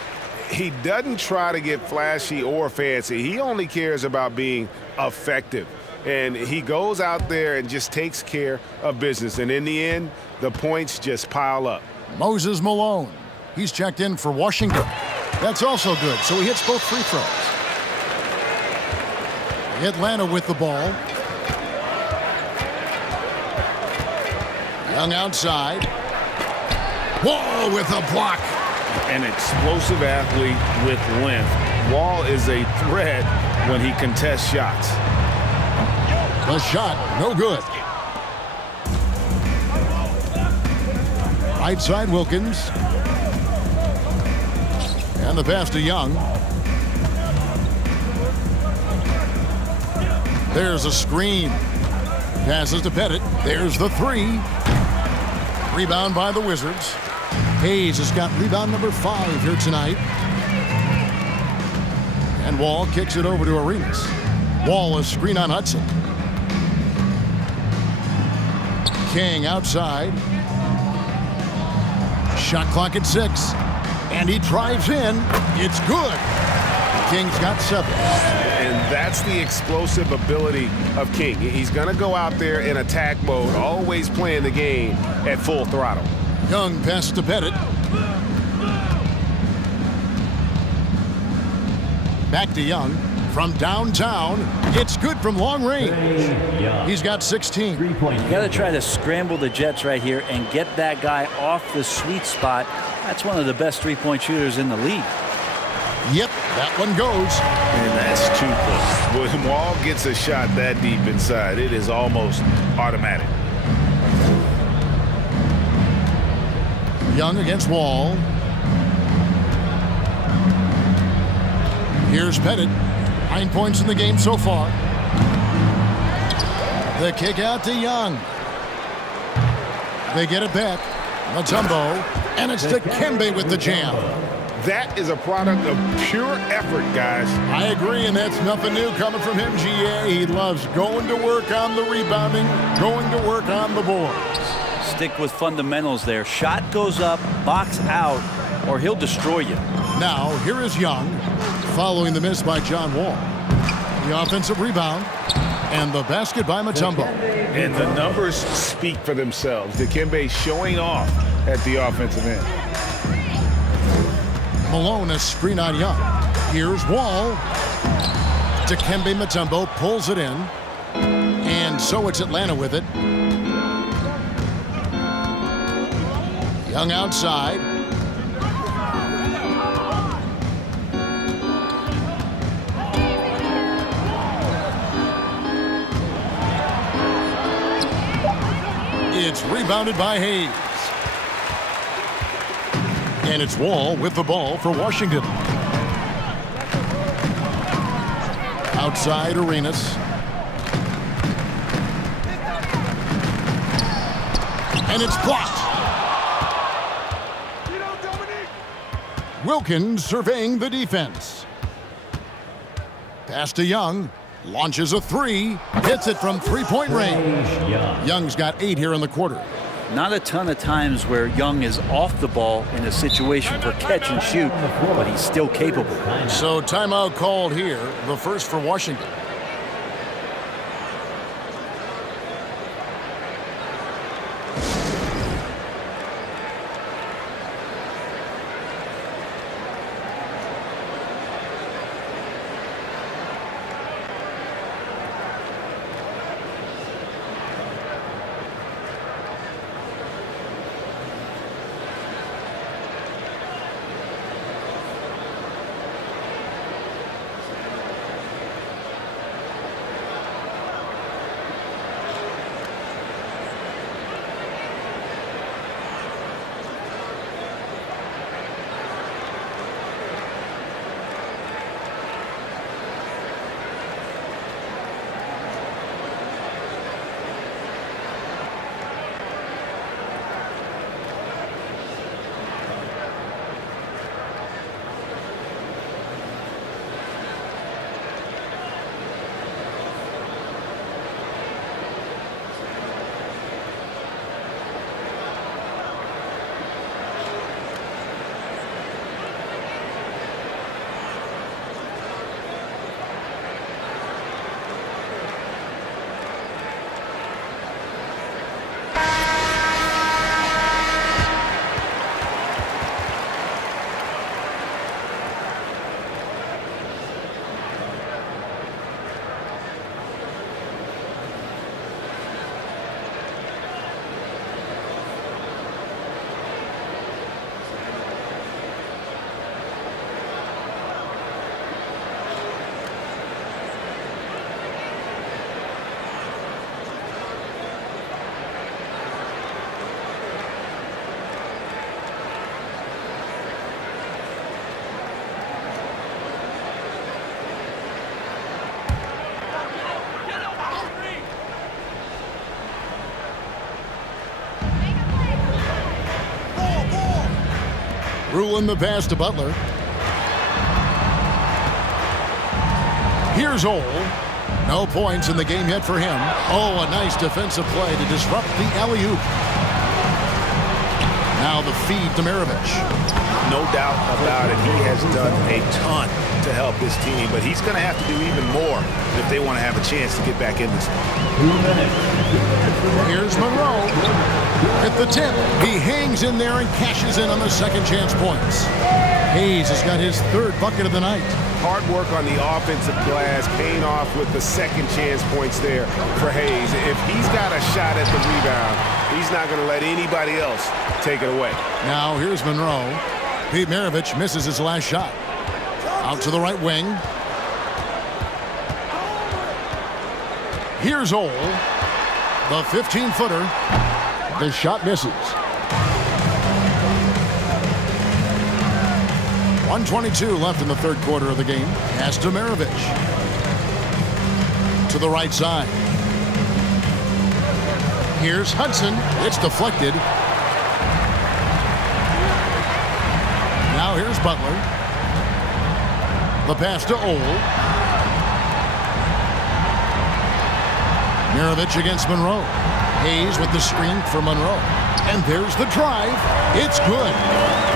he doesn't try to get flashy or fancy. He only cares about being effective. And he goes out there and just takes care of business. And in the end, the points just pile up. Moses Malone. He's checked in for Washington. That's also good, so he hits both free throws. Atlanta with the ball. Young outside. Wall with a block. An explosive athlete with length. Wall is a threat when he contests shots. The shot, no good. Right side, Wilkins. And the pass to Young. There's a screen. Passes to Pettit. There's the 3. Rebound by the Wizards. Hayes has got rebound number 5 here tonight. And Wall kicks it over to Arenas. Wall is screen on Hudson. King outside. Shot clock at 6. And he drives in. It's good. King's got 7. And that's the explosive ability of King. He's going to go out there in attack mode, always playing the game at full throttle. Young pass to Pettit. Back to Young. From downtown, it's good from long range. He's got 16. You got to try to scramble the Jets right here and get that guy off the sweet spot. That's one of the best three-point shooters in the league. Yep, that one goes. And that's too close. When Wall gets a shot that deep inside, it is almost automatic. Young against Wall. Here's Pettit. 9 points in the game so far. The kick out to Young. They get it back. Mutombo. And it's Dikembe with the jam. That is a product of pure effort, guys. I agree, and that's nothing new coming from him, GA. He loves going to work on the rebounding, going to work on the boards. Stick with fundamentals there. Shot goes up, box out, or he'll destroy you. Now, here is Young, following the miss by John Wall. The offensive rebound, and the basket by Mutombo. And the numbers speak for themselves. Dikembe showing off at the offensive end. Malone, a screen on Young. Here's Wall. Dikembe Mutombo pulls it in. And so it's Atlanta with it. Young outside. It's rebounded by Hayes. And it's Wall with the ball for Washington. Outside Arenas. And it's blocked. Wilkins surveying the defense. Pass to Young. Launches a three. Hits it from three-point range. Young's got 8 here in the quarter. Not a ton of times where Young is off the ball in a situation for catch and shoot, but he's still capable. So timeout called here, the first for Washington. Ruling the pass to Butler. Here's Ole. No points in the game yet for him. Oh, a nice defensive play to disrupt the alley-oop. Now the feed to Maravich. No doubt about it. He has done a ton to help this team, but he's going to have to do even more if they want to have a chance to get back in this one. Here's Monroe. At the tip, he hangs in there and cashes in on the second chance points. Hayes has got his third bucket of the night. Hard work on the offensive glass, paying off with the second chance points there for Hayes. If he's got a shot at the rebound, he's not going to let anybody else take it away. Now here's Monroe. Pete Maravich misses his last shot. Out to the right wing. Here's Ole. The 15-footer. The shot misses. 1:22 left in the third quarter of the game. Pass to Maravich. To the right side. Here's Hudson. It's deflected. Now here's Butler. The pass to Ole. Maravich against Monroe. Hayes with the screen for Monroe. And there's the drive. It's good.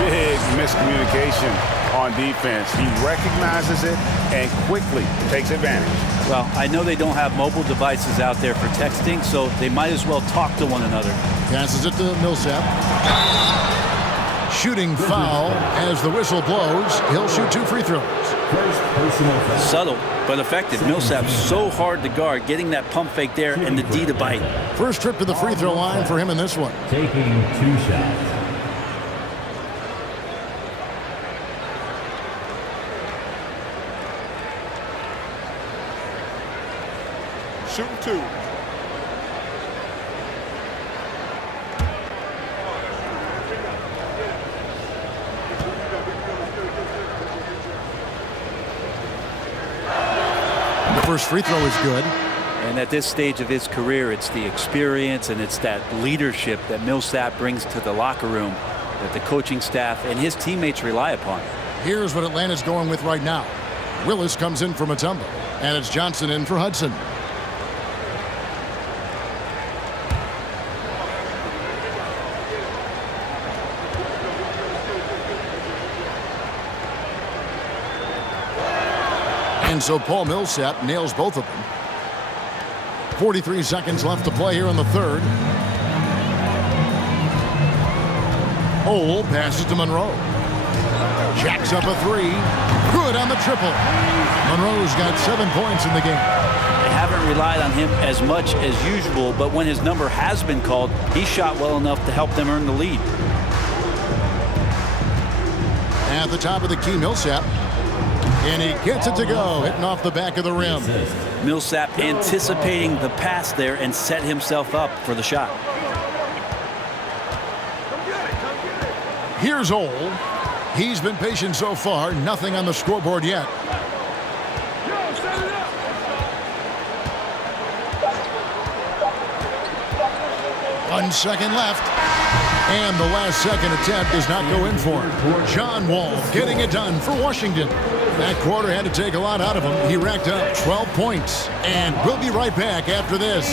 Big miscommunication on defense. He recognizes it and quickly takes advantage. Well, I know they don't have mobile devices out there for texting, so they might as well talk to one another. Passes it to Millsap. Shooting foul as the whistle blows. He'll shoot 2 free throws. First personal foul. Subtle, but effective. Millsap's so hard to guard, getting that pump fake there and the D to bite. First trip to the free throw line for him in this one. Taking 2 shots. Shooting 2. The first free throw is good. And at this stage of his career, it's the experience and it's that leadership that Millsap brings to the locker room that the coaching staff and his teammates rely upon. Here's what Atlanta's going with right now. Willis comes in for Mutombo, and it's Johnson in for Hudson. And so Paul Millsap nails both of them. 43 seconds left to play here in the third. Ole passes to Monroe. Jacks up a 3. Good on the triple. Monroe's got 7 points in the game. They haven't relied on him as much as usual, but when his number has been called, he shot well enough to help them earn the lead. At the top of the key, Millsap. And he gets it to go, hitting off the back of the rim. Millsap anticipating the pass there and set himself up for the shot. Here's Ole. He's been patient so far. Nothing on the scoreboard yet. One second left. And the last second attempt does not go in for him. John Wall getting it done for Washington. That quarter had to take a lot out of him. He racked up 12 points. And we'll be right back after this.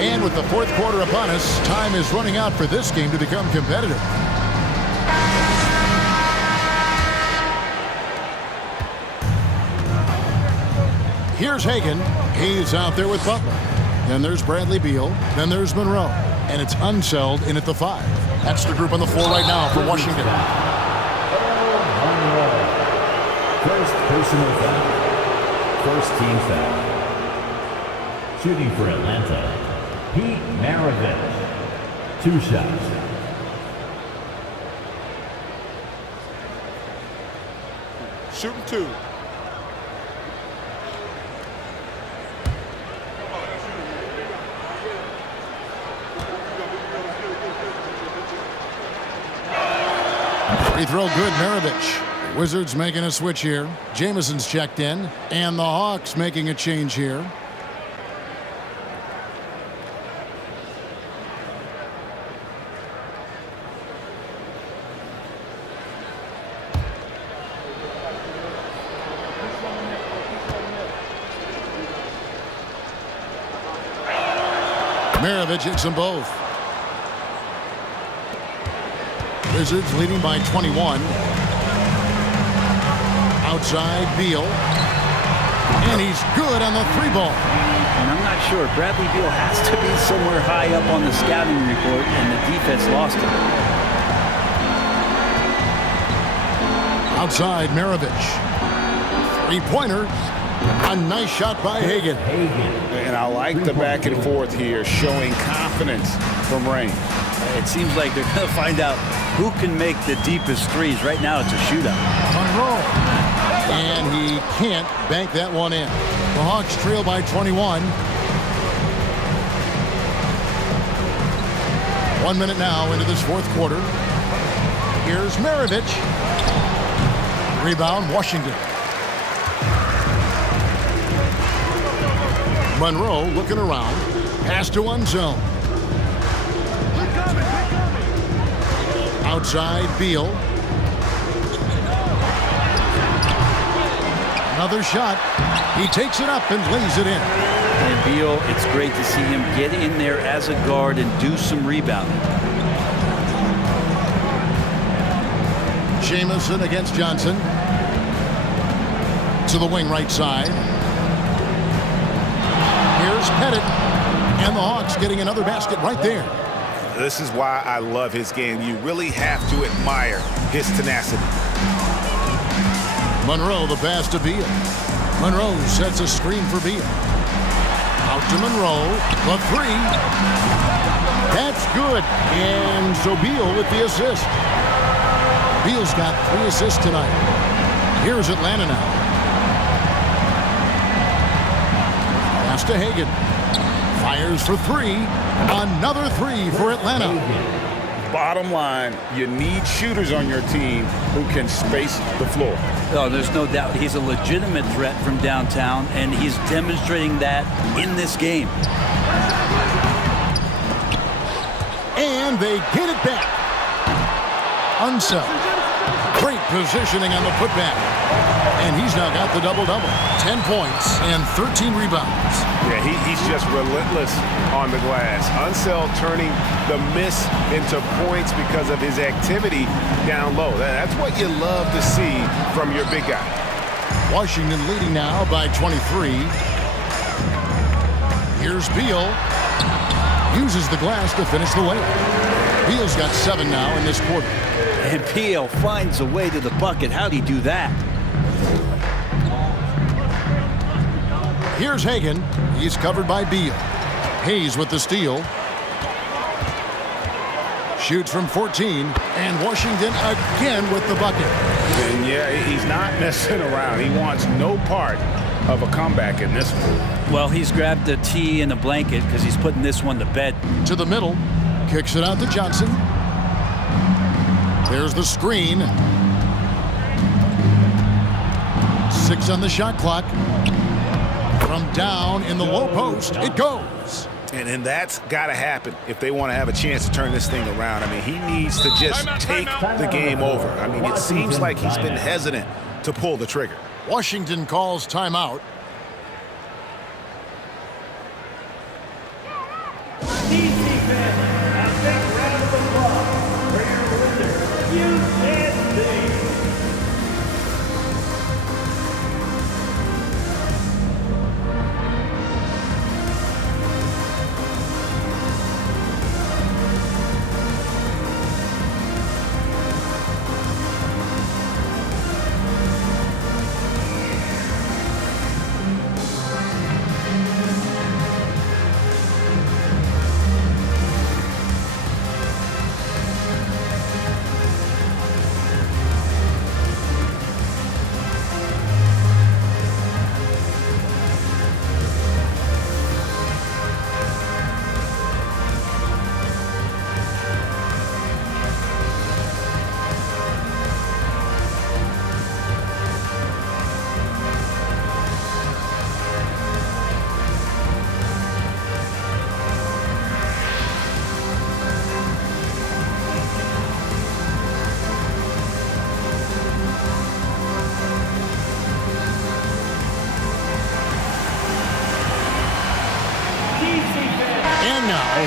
And with the fourth quarter upon us, time is running out for this game to become competitive. Here's Hagan. He's out there with Butler. Then there's Bradley Beal. Then there's Monroe. And it's Unseld in at the 5. That's the group on the floor right now for Washington. First personal foul. First team foul. Shooting for Atlanta, Pete Maravich. 2 shots. Shooting 2. Free throw good, Maravich. Wizards making a switch here. Jameson's checked in. And the Hawks making a change here. Maravich hits them both. Wizards leading by 21. Outside, Beal. And he's good on the 3 ball. And I'm not sure. Bradley Beal has to be somewhere high up on the scouting report, and the defense lost him. Outside, Maravich. 3-pointer. A nice shot by Hagan. And I like the back and forth here, showing confidence from Rain. It seems like they're going to find out Who can make the deepest threes? Right now it's a shootout. Monroe. And he can't bank that one in. The Hawks trail by 21. 1 minute now into this fourth quarter. Here's Maravich. Rebound, Washington. Monroe looking around. Pass to Unzone. Outside, Beal. Another shot. He takes it up and lays it in. And Beal, it's great to see him get in there as a guard and do some rebounding. Jamison against Johnson. To the wing right side. Here's Pettit. And the Hawks getting another basket right there. This is why I love his game. You really have to admire his tenacity. Monroe, the pass to Beal. Monroe sets a screen for Beal. Out to Monroe. The three. That's good. And so Beal with the assist. Beal's got 3 assists tonight. Here's Atlanta now. Pass to Hagan. Fires for 3. Another 3 for Atlanta. Bottom line, you need shooters on your team who can space the floor. Oh, there's no doubt he's a legitimate threat from downtown, and he's demonstrating that in this game. And they get it back. Unseld. Great positioning on the putback. And he's now got the double-double. 10 points and 13 rebounds. Yeah, he's just relentless on the glass. Unseld turning the miss into points because of his activity down low. That's what you love to see from your big guy. Washington leading now by 23. Here's Beal. Uses the glass to finish the layup. Beal's got 7 now in this quarter. And Beal finds a way to the bucket. How'd he do that? Here's Hagan. He's covered by Beal. Hayes with the steal. Shoots from 14. And Washington again with the bucket. And yeah, he's not messing around. He wants no part of a comeback in this one. Well, he's grabbed a tee and a blanket because he's putting this one to bed. To the middle. Kicks it out to Johnson. There's the screen. 6 on the shot clock. From down in the low post, it goes. And that's got to happen if they want to have a chance to turn this thing around. I mean, he needs to just take the game over. I mean, it seems like he's been hesitant to pull the trigger. Washington calls timeout.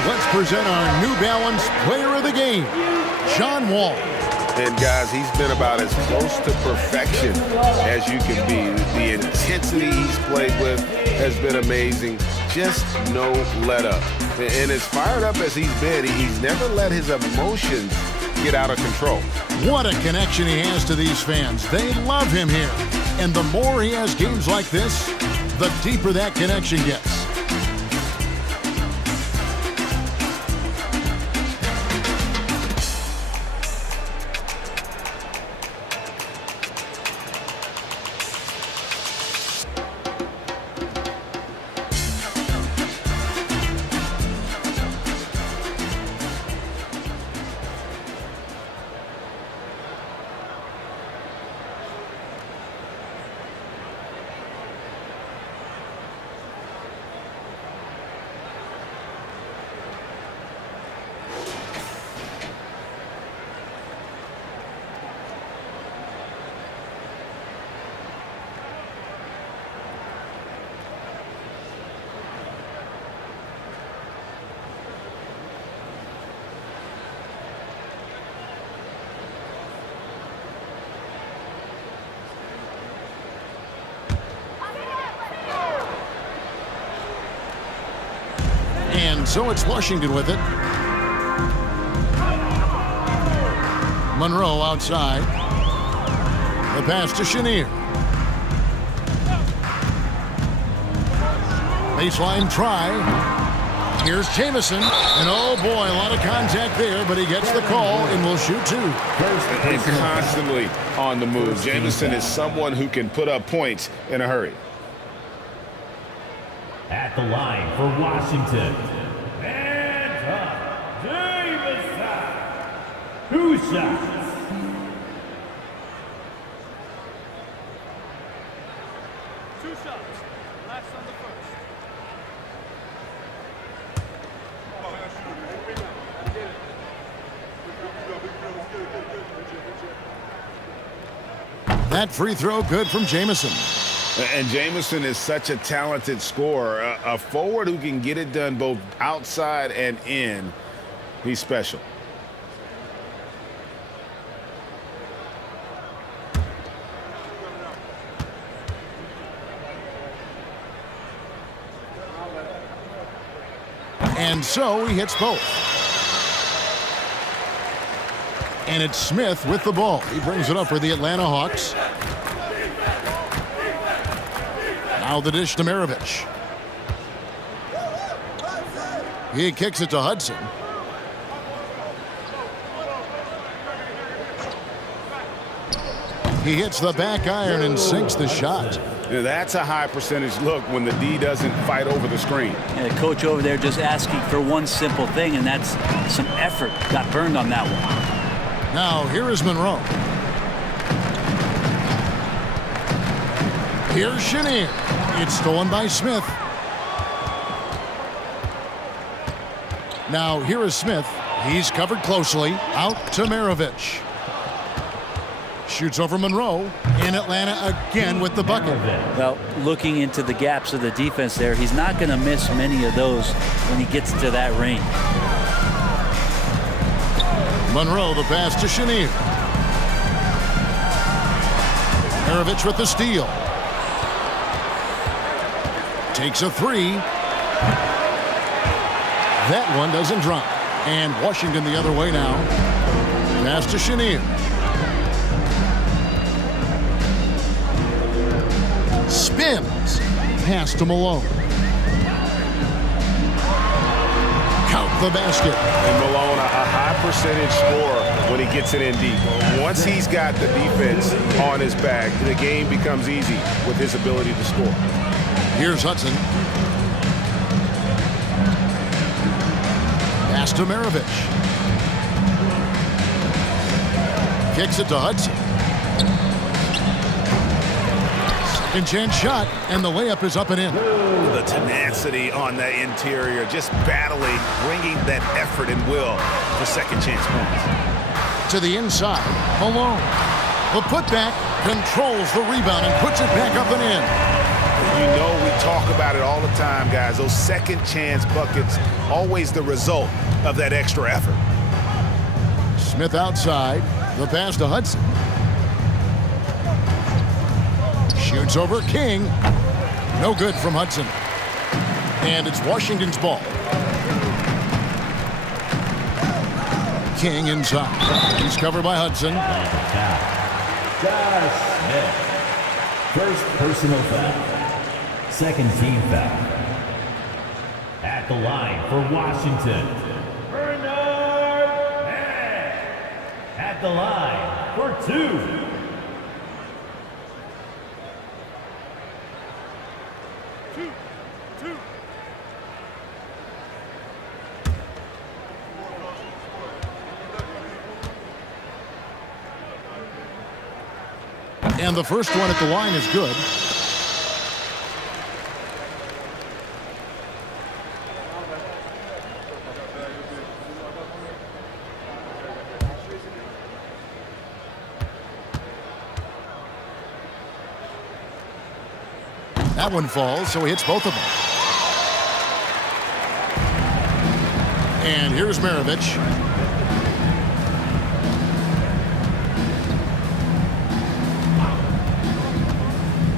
Let's present our New Balance Player of the Game, John Wall. And guys, he's been about as close to perfection as you can be. The intensity he's played with has been amazing. Just no let up. And as fired up as he's been, he's never let his emotions get out of control. What a connection he has to these fans. They love him here. And the more he has games like this, the deeper that connection gets. And so it's Washington with it. Monroe outside. The pass to Chenier. Baseline try. Here's Jamison. And oh boy, a lot of contact there, but he gets the call and will shoot two. And constantly on the move. Jamison is someone who can put up points in a hurry. At the line for Washington. And Jamison. 2 shots. That free throw good from Jamison. And Jamison is such a talented scorer, a forward who can get it done both outside and in. He's special. And so he hits both. And it's Smith with the ball. He brings it up for the Atlanta Hawks. Now the dish to Maravich. He kicks it to Hudson. He hits the back iron and sinks the shot. Yeah, that's a high percentage look when the D doesn't fight over the screen. And the coach over there just asking for one simple thing, and that's some effort. Got burned on that one. Now here is Monroe. Here's Chenier. It's stolen by Smith. Now here is Smith. He's covered closely. Out to Maravich. Shoots over Monroe. In Atlanta again with the bucket. Well, looking into the gaps of the defense there, he's not going to miss many of those when he gets to that range. Monroe the pass to Chenier. Maravich with the steal. Takes a three. That one doesn't drop. And Washington the other way now. Pass to Chenier. Spins. Pass to Malone. Count the basket. And Malone, a high percentage scorer when he gets it in deep. Once he's got the defense on his back, the game becomes easy with his ability to score. Here's Hudson. Pass to Maravich. Kicks it to Hudson. Second chance shot, and the layup is up and in. The tenacity on the interior, just battling, bringing that effort and will for second chance points. To the inside, Malone. The putback controls the rebound and puts it back up and in. You know we talk about it all the time, guys. Those second chance buckets, always the result of that extra effort. Smith outside. The pass to Hudson. Shoots over King. No good from Hudson. And it's Washington's ball. King inside. He's covered by Hudson. First personal foul. Second team foul. At the line for Washington. Bernard Mann. At the line for 2. And the first one at the line is good. That one falls, so he hits both of them. And here's Maravich.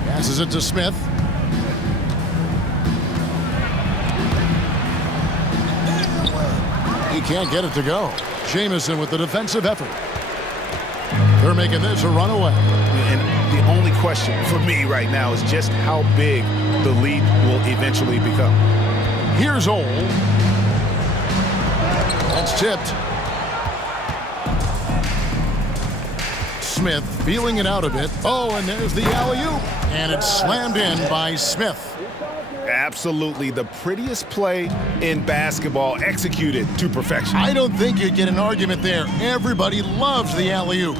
Passes it to Smith. can't get it to go. Jamison with the defensive effort. They're making this a runaway. And the only question for me right now is just how big the lead will eventually become. Here's Ole. That's tipped. Smith feeling it out a bit. Oh, and there's the alley-oop. And it's slammed in by Smith. Absolutely the prettiest play in basketball, executed to perfection. I don't think you'd get an argument there. Everybody loves the alley-oop.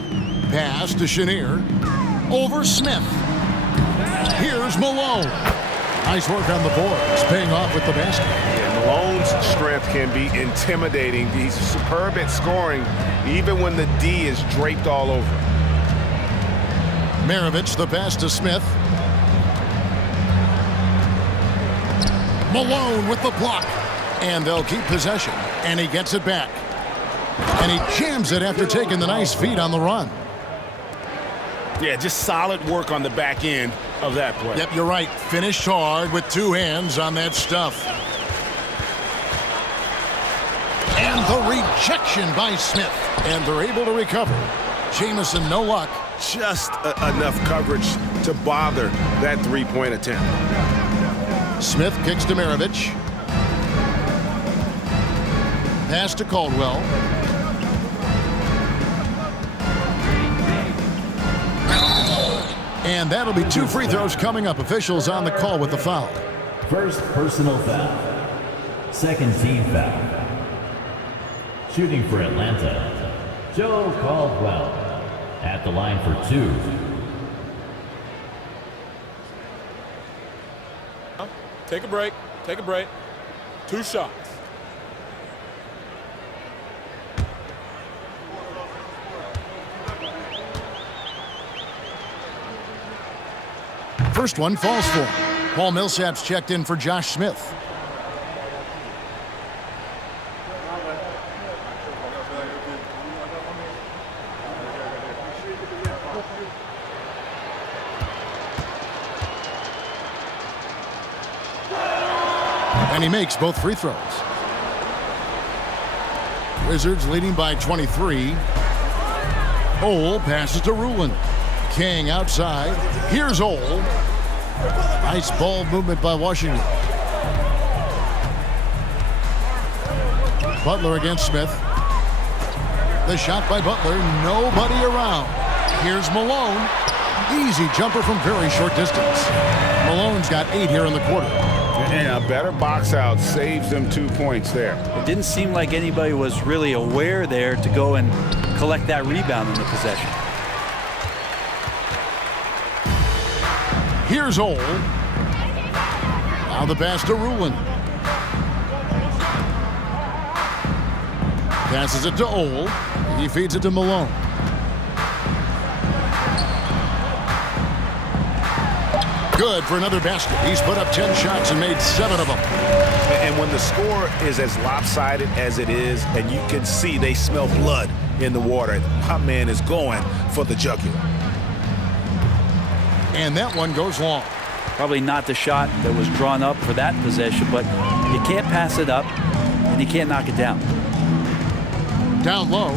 Pass to Chenier. Over Smith. Here's Malone. Nice work on the boards, paying off with the basket. Yeah, Malone's strength can be intimidating. He's superb at scoring, even when the D is draped all over. Maravich, the pass to Smith. Malone with the block. And they'll keep possession. And he gets it back. And he jams it after taking the nice feed on the run. Yeah, just solid work on the back end of that play. Yep, you're right. Finished hard with two hands on that stuff. And the rejection by Smith. And they're able to recover. Jamison, no luck. Just enough coverage to bother that three-point attempt. Smith kicks to Maravich. Pass to Caldwell. And that'll be two free throws coming up. Officials on the call with the foul. First personal foul. Second team foul. Shooting for Atlanta, Joe Caldwell. At the line for two. Take a break. Take a break. 2 shots. First one falls for him. Paul Millsap's checked in for Josh Smith. And he makes both free throws. Wizards leading by 23. Ole passes to Rulin. King outside. Here's Ole. Nice ball movement by Washington. Butler against Smith. The shot by Butler. Nobody around. Here's Malone. Easy jumper from very short distance. Malone's got 8 here in the quarter. And a better box out saves them 2 points there. It didn't seem like anybody was really aware there to go and collect that rebound in the possession. Here's Ole. Now the pass to Rulin. Passes it to Ole. He feeds it to Malone. Good for another basket. He's put up 10 shots and made 7 of them. And when the score is as lopsided as it is, and you can see they smell blood in the water, my man is going for the jugular. And that one goes long. Probably not the shot that was drawn up for that possession, but you can't pass it up and you can't knock it down. Down low.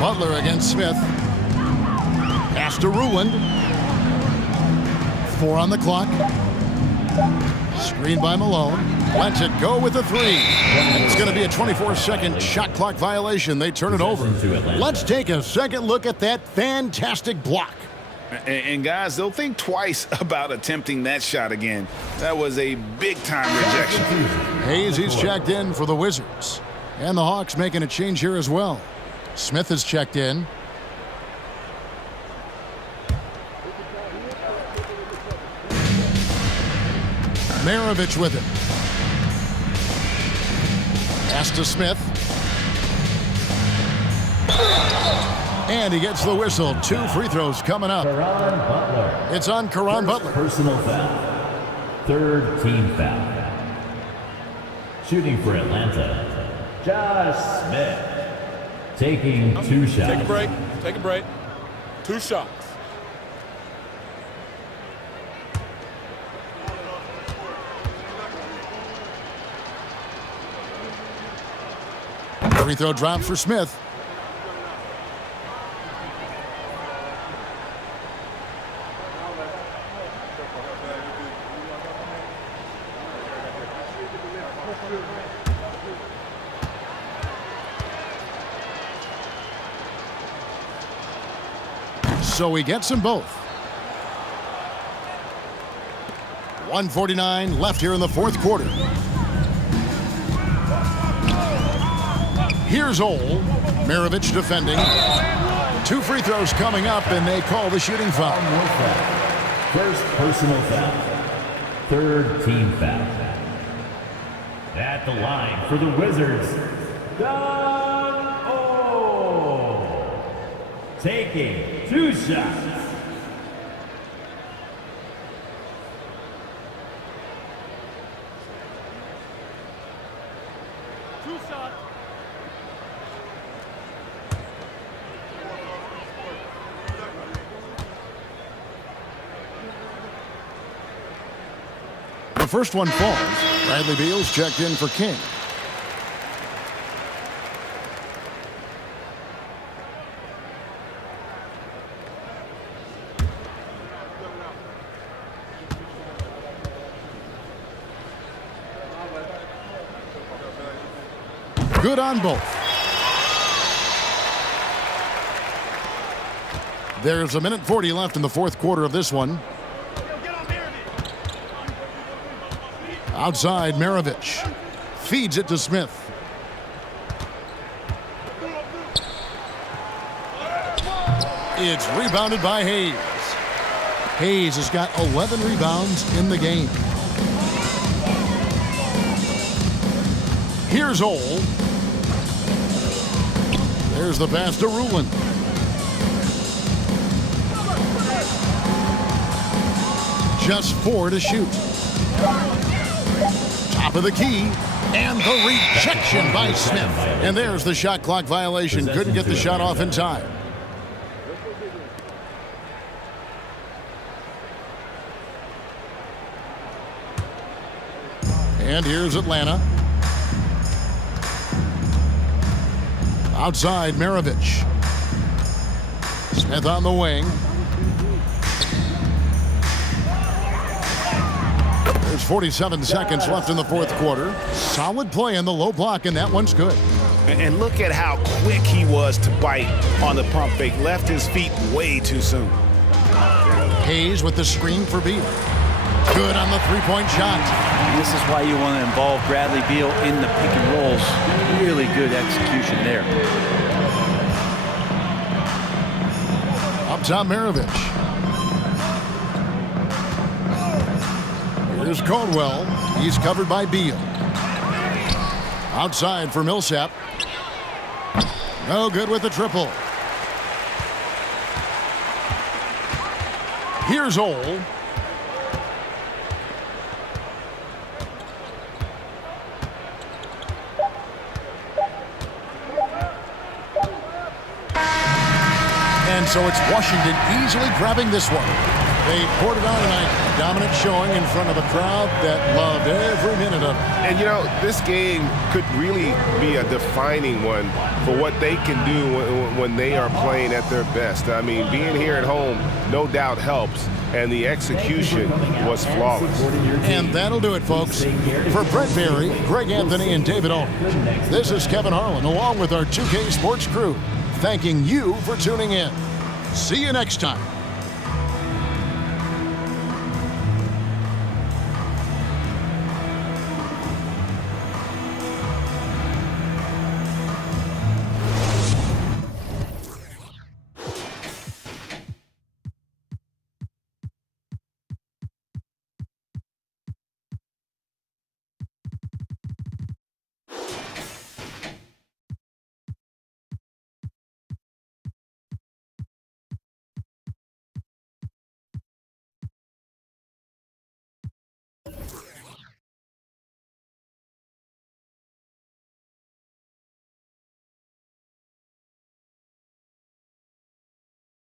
Butler against Smith. Pass to Rulin. 4 on the clock. Screen by Malone. Lets it go with a 3. And it's going to be a 24-second shot clock violation. They turn it over. Let's take a second look at that fantastic block. And guys, they'll think twice about attempting that shot again. That was a big-time rejection. Hayes, he's checked in for the Wizards. And the Hawks making a change here as well. Smith is checked in. Maravich with it. Pass to Smith. And he gets the whistle. 2 free throws coming up. Caron Butler. It's on Caron Butler. Personal foul. Third team foul. Shooting for Atlanta, Josh Smith. Taking 2 shots. Take a break. Take a break. 2 shots. Free throw drop for Smith. So he gets them both. 1:49 left here in the fourth quarter. Here's Ole. Maravich defending. 2 free throws coming up, and they call the shooting foul. First personal foul. Third team foul. At the line for the Wizards, Don O. Taking 2 shots. The first one falls. Bradley Beal's checked in for King. Good on both. There's 1:40 left in the fourth quarter of this one. Outside, Maravich feeds it to Smith. It's rebounded by Hayes. Hayes has got 11 rebounds in the game. Here's Ole. There's the pass to Rulin. Just 4 to shoot. Top of the key, and the rejection by Smith. And there's the shot clock violation. Couldn't get the shot off in time. And here's Atlanta. Outside, Maravich. Smith on the wing. There's 47 seconds left in the fourth quarter. Solid play in the low block, and that one's good. And look at how quick he was to bite on the pump fake. Left his feet way too soon. Hayes with the screen for Beal. Good on the three-point shot. This is why you want to involve Bradley Beal in the pick and rolls. Really good execution there. Up top, Maravich. Here's Caldwell. He's covered by Beal. Outside for Millsap. No good with the triple. Here's Ole. And so it's Washington easily grabbing this one. They poured it on tonight. Dominant showing in front of a crowd that loved every minute of it. And, you know, this game could really be a defining one for what they can do when they are playing at their best. I mean, being here at home no doubt helps, and the execution was flawless. And that'll do it, folks. For Brent Barry, Greg Anthony, and David Owen, this is Kevin Harlan along with our 2K Sports crew, thanking you for tuning in. See you next time.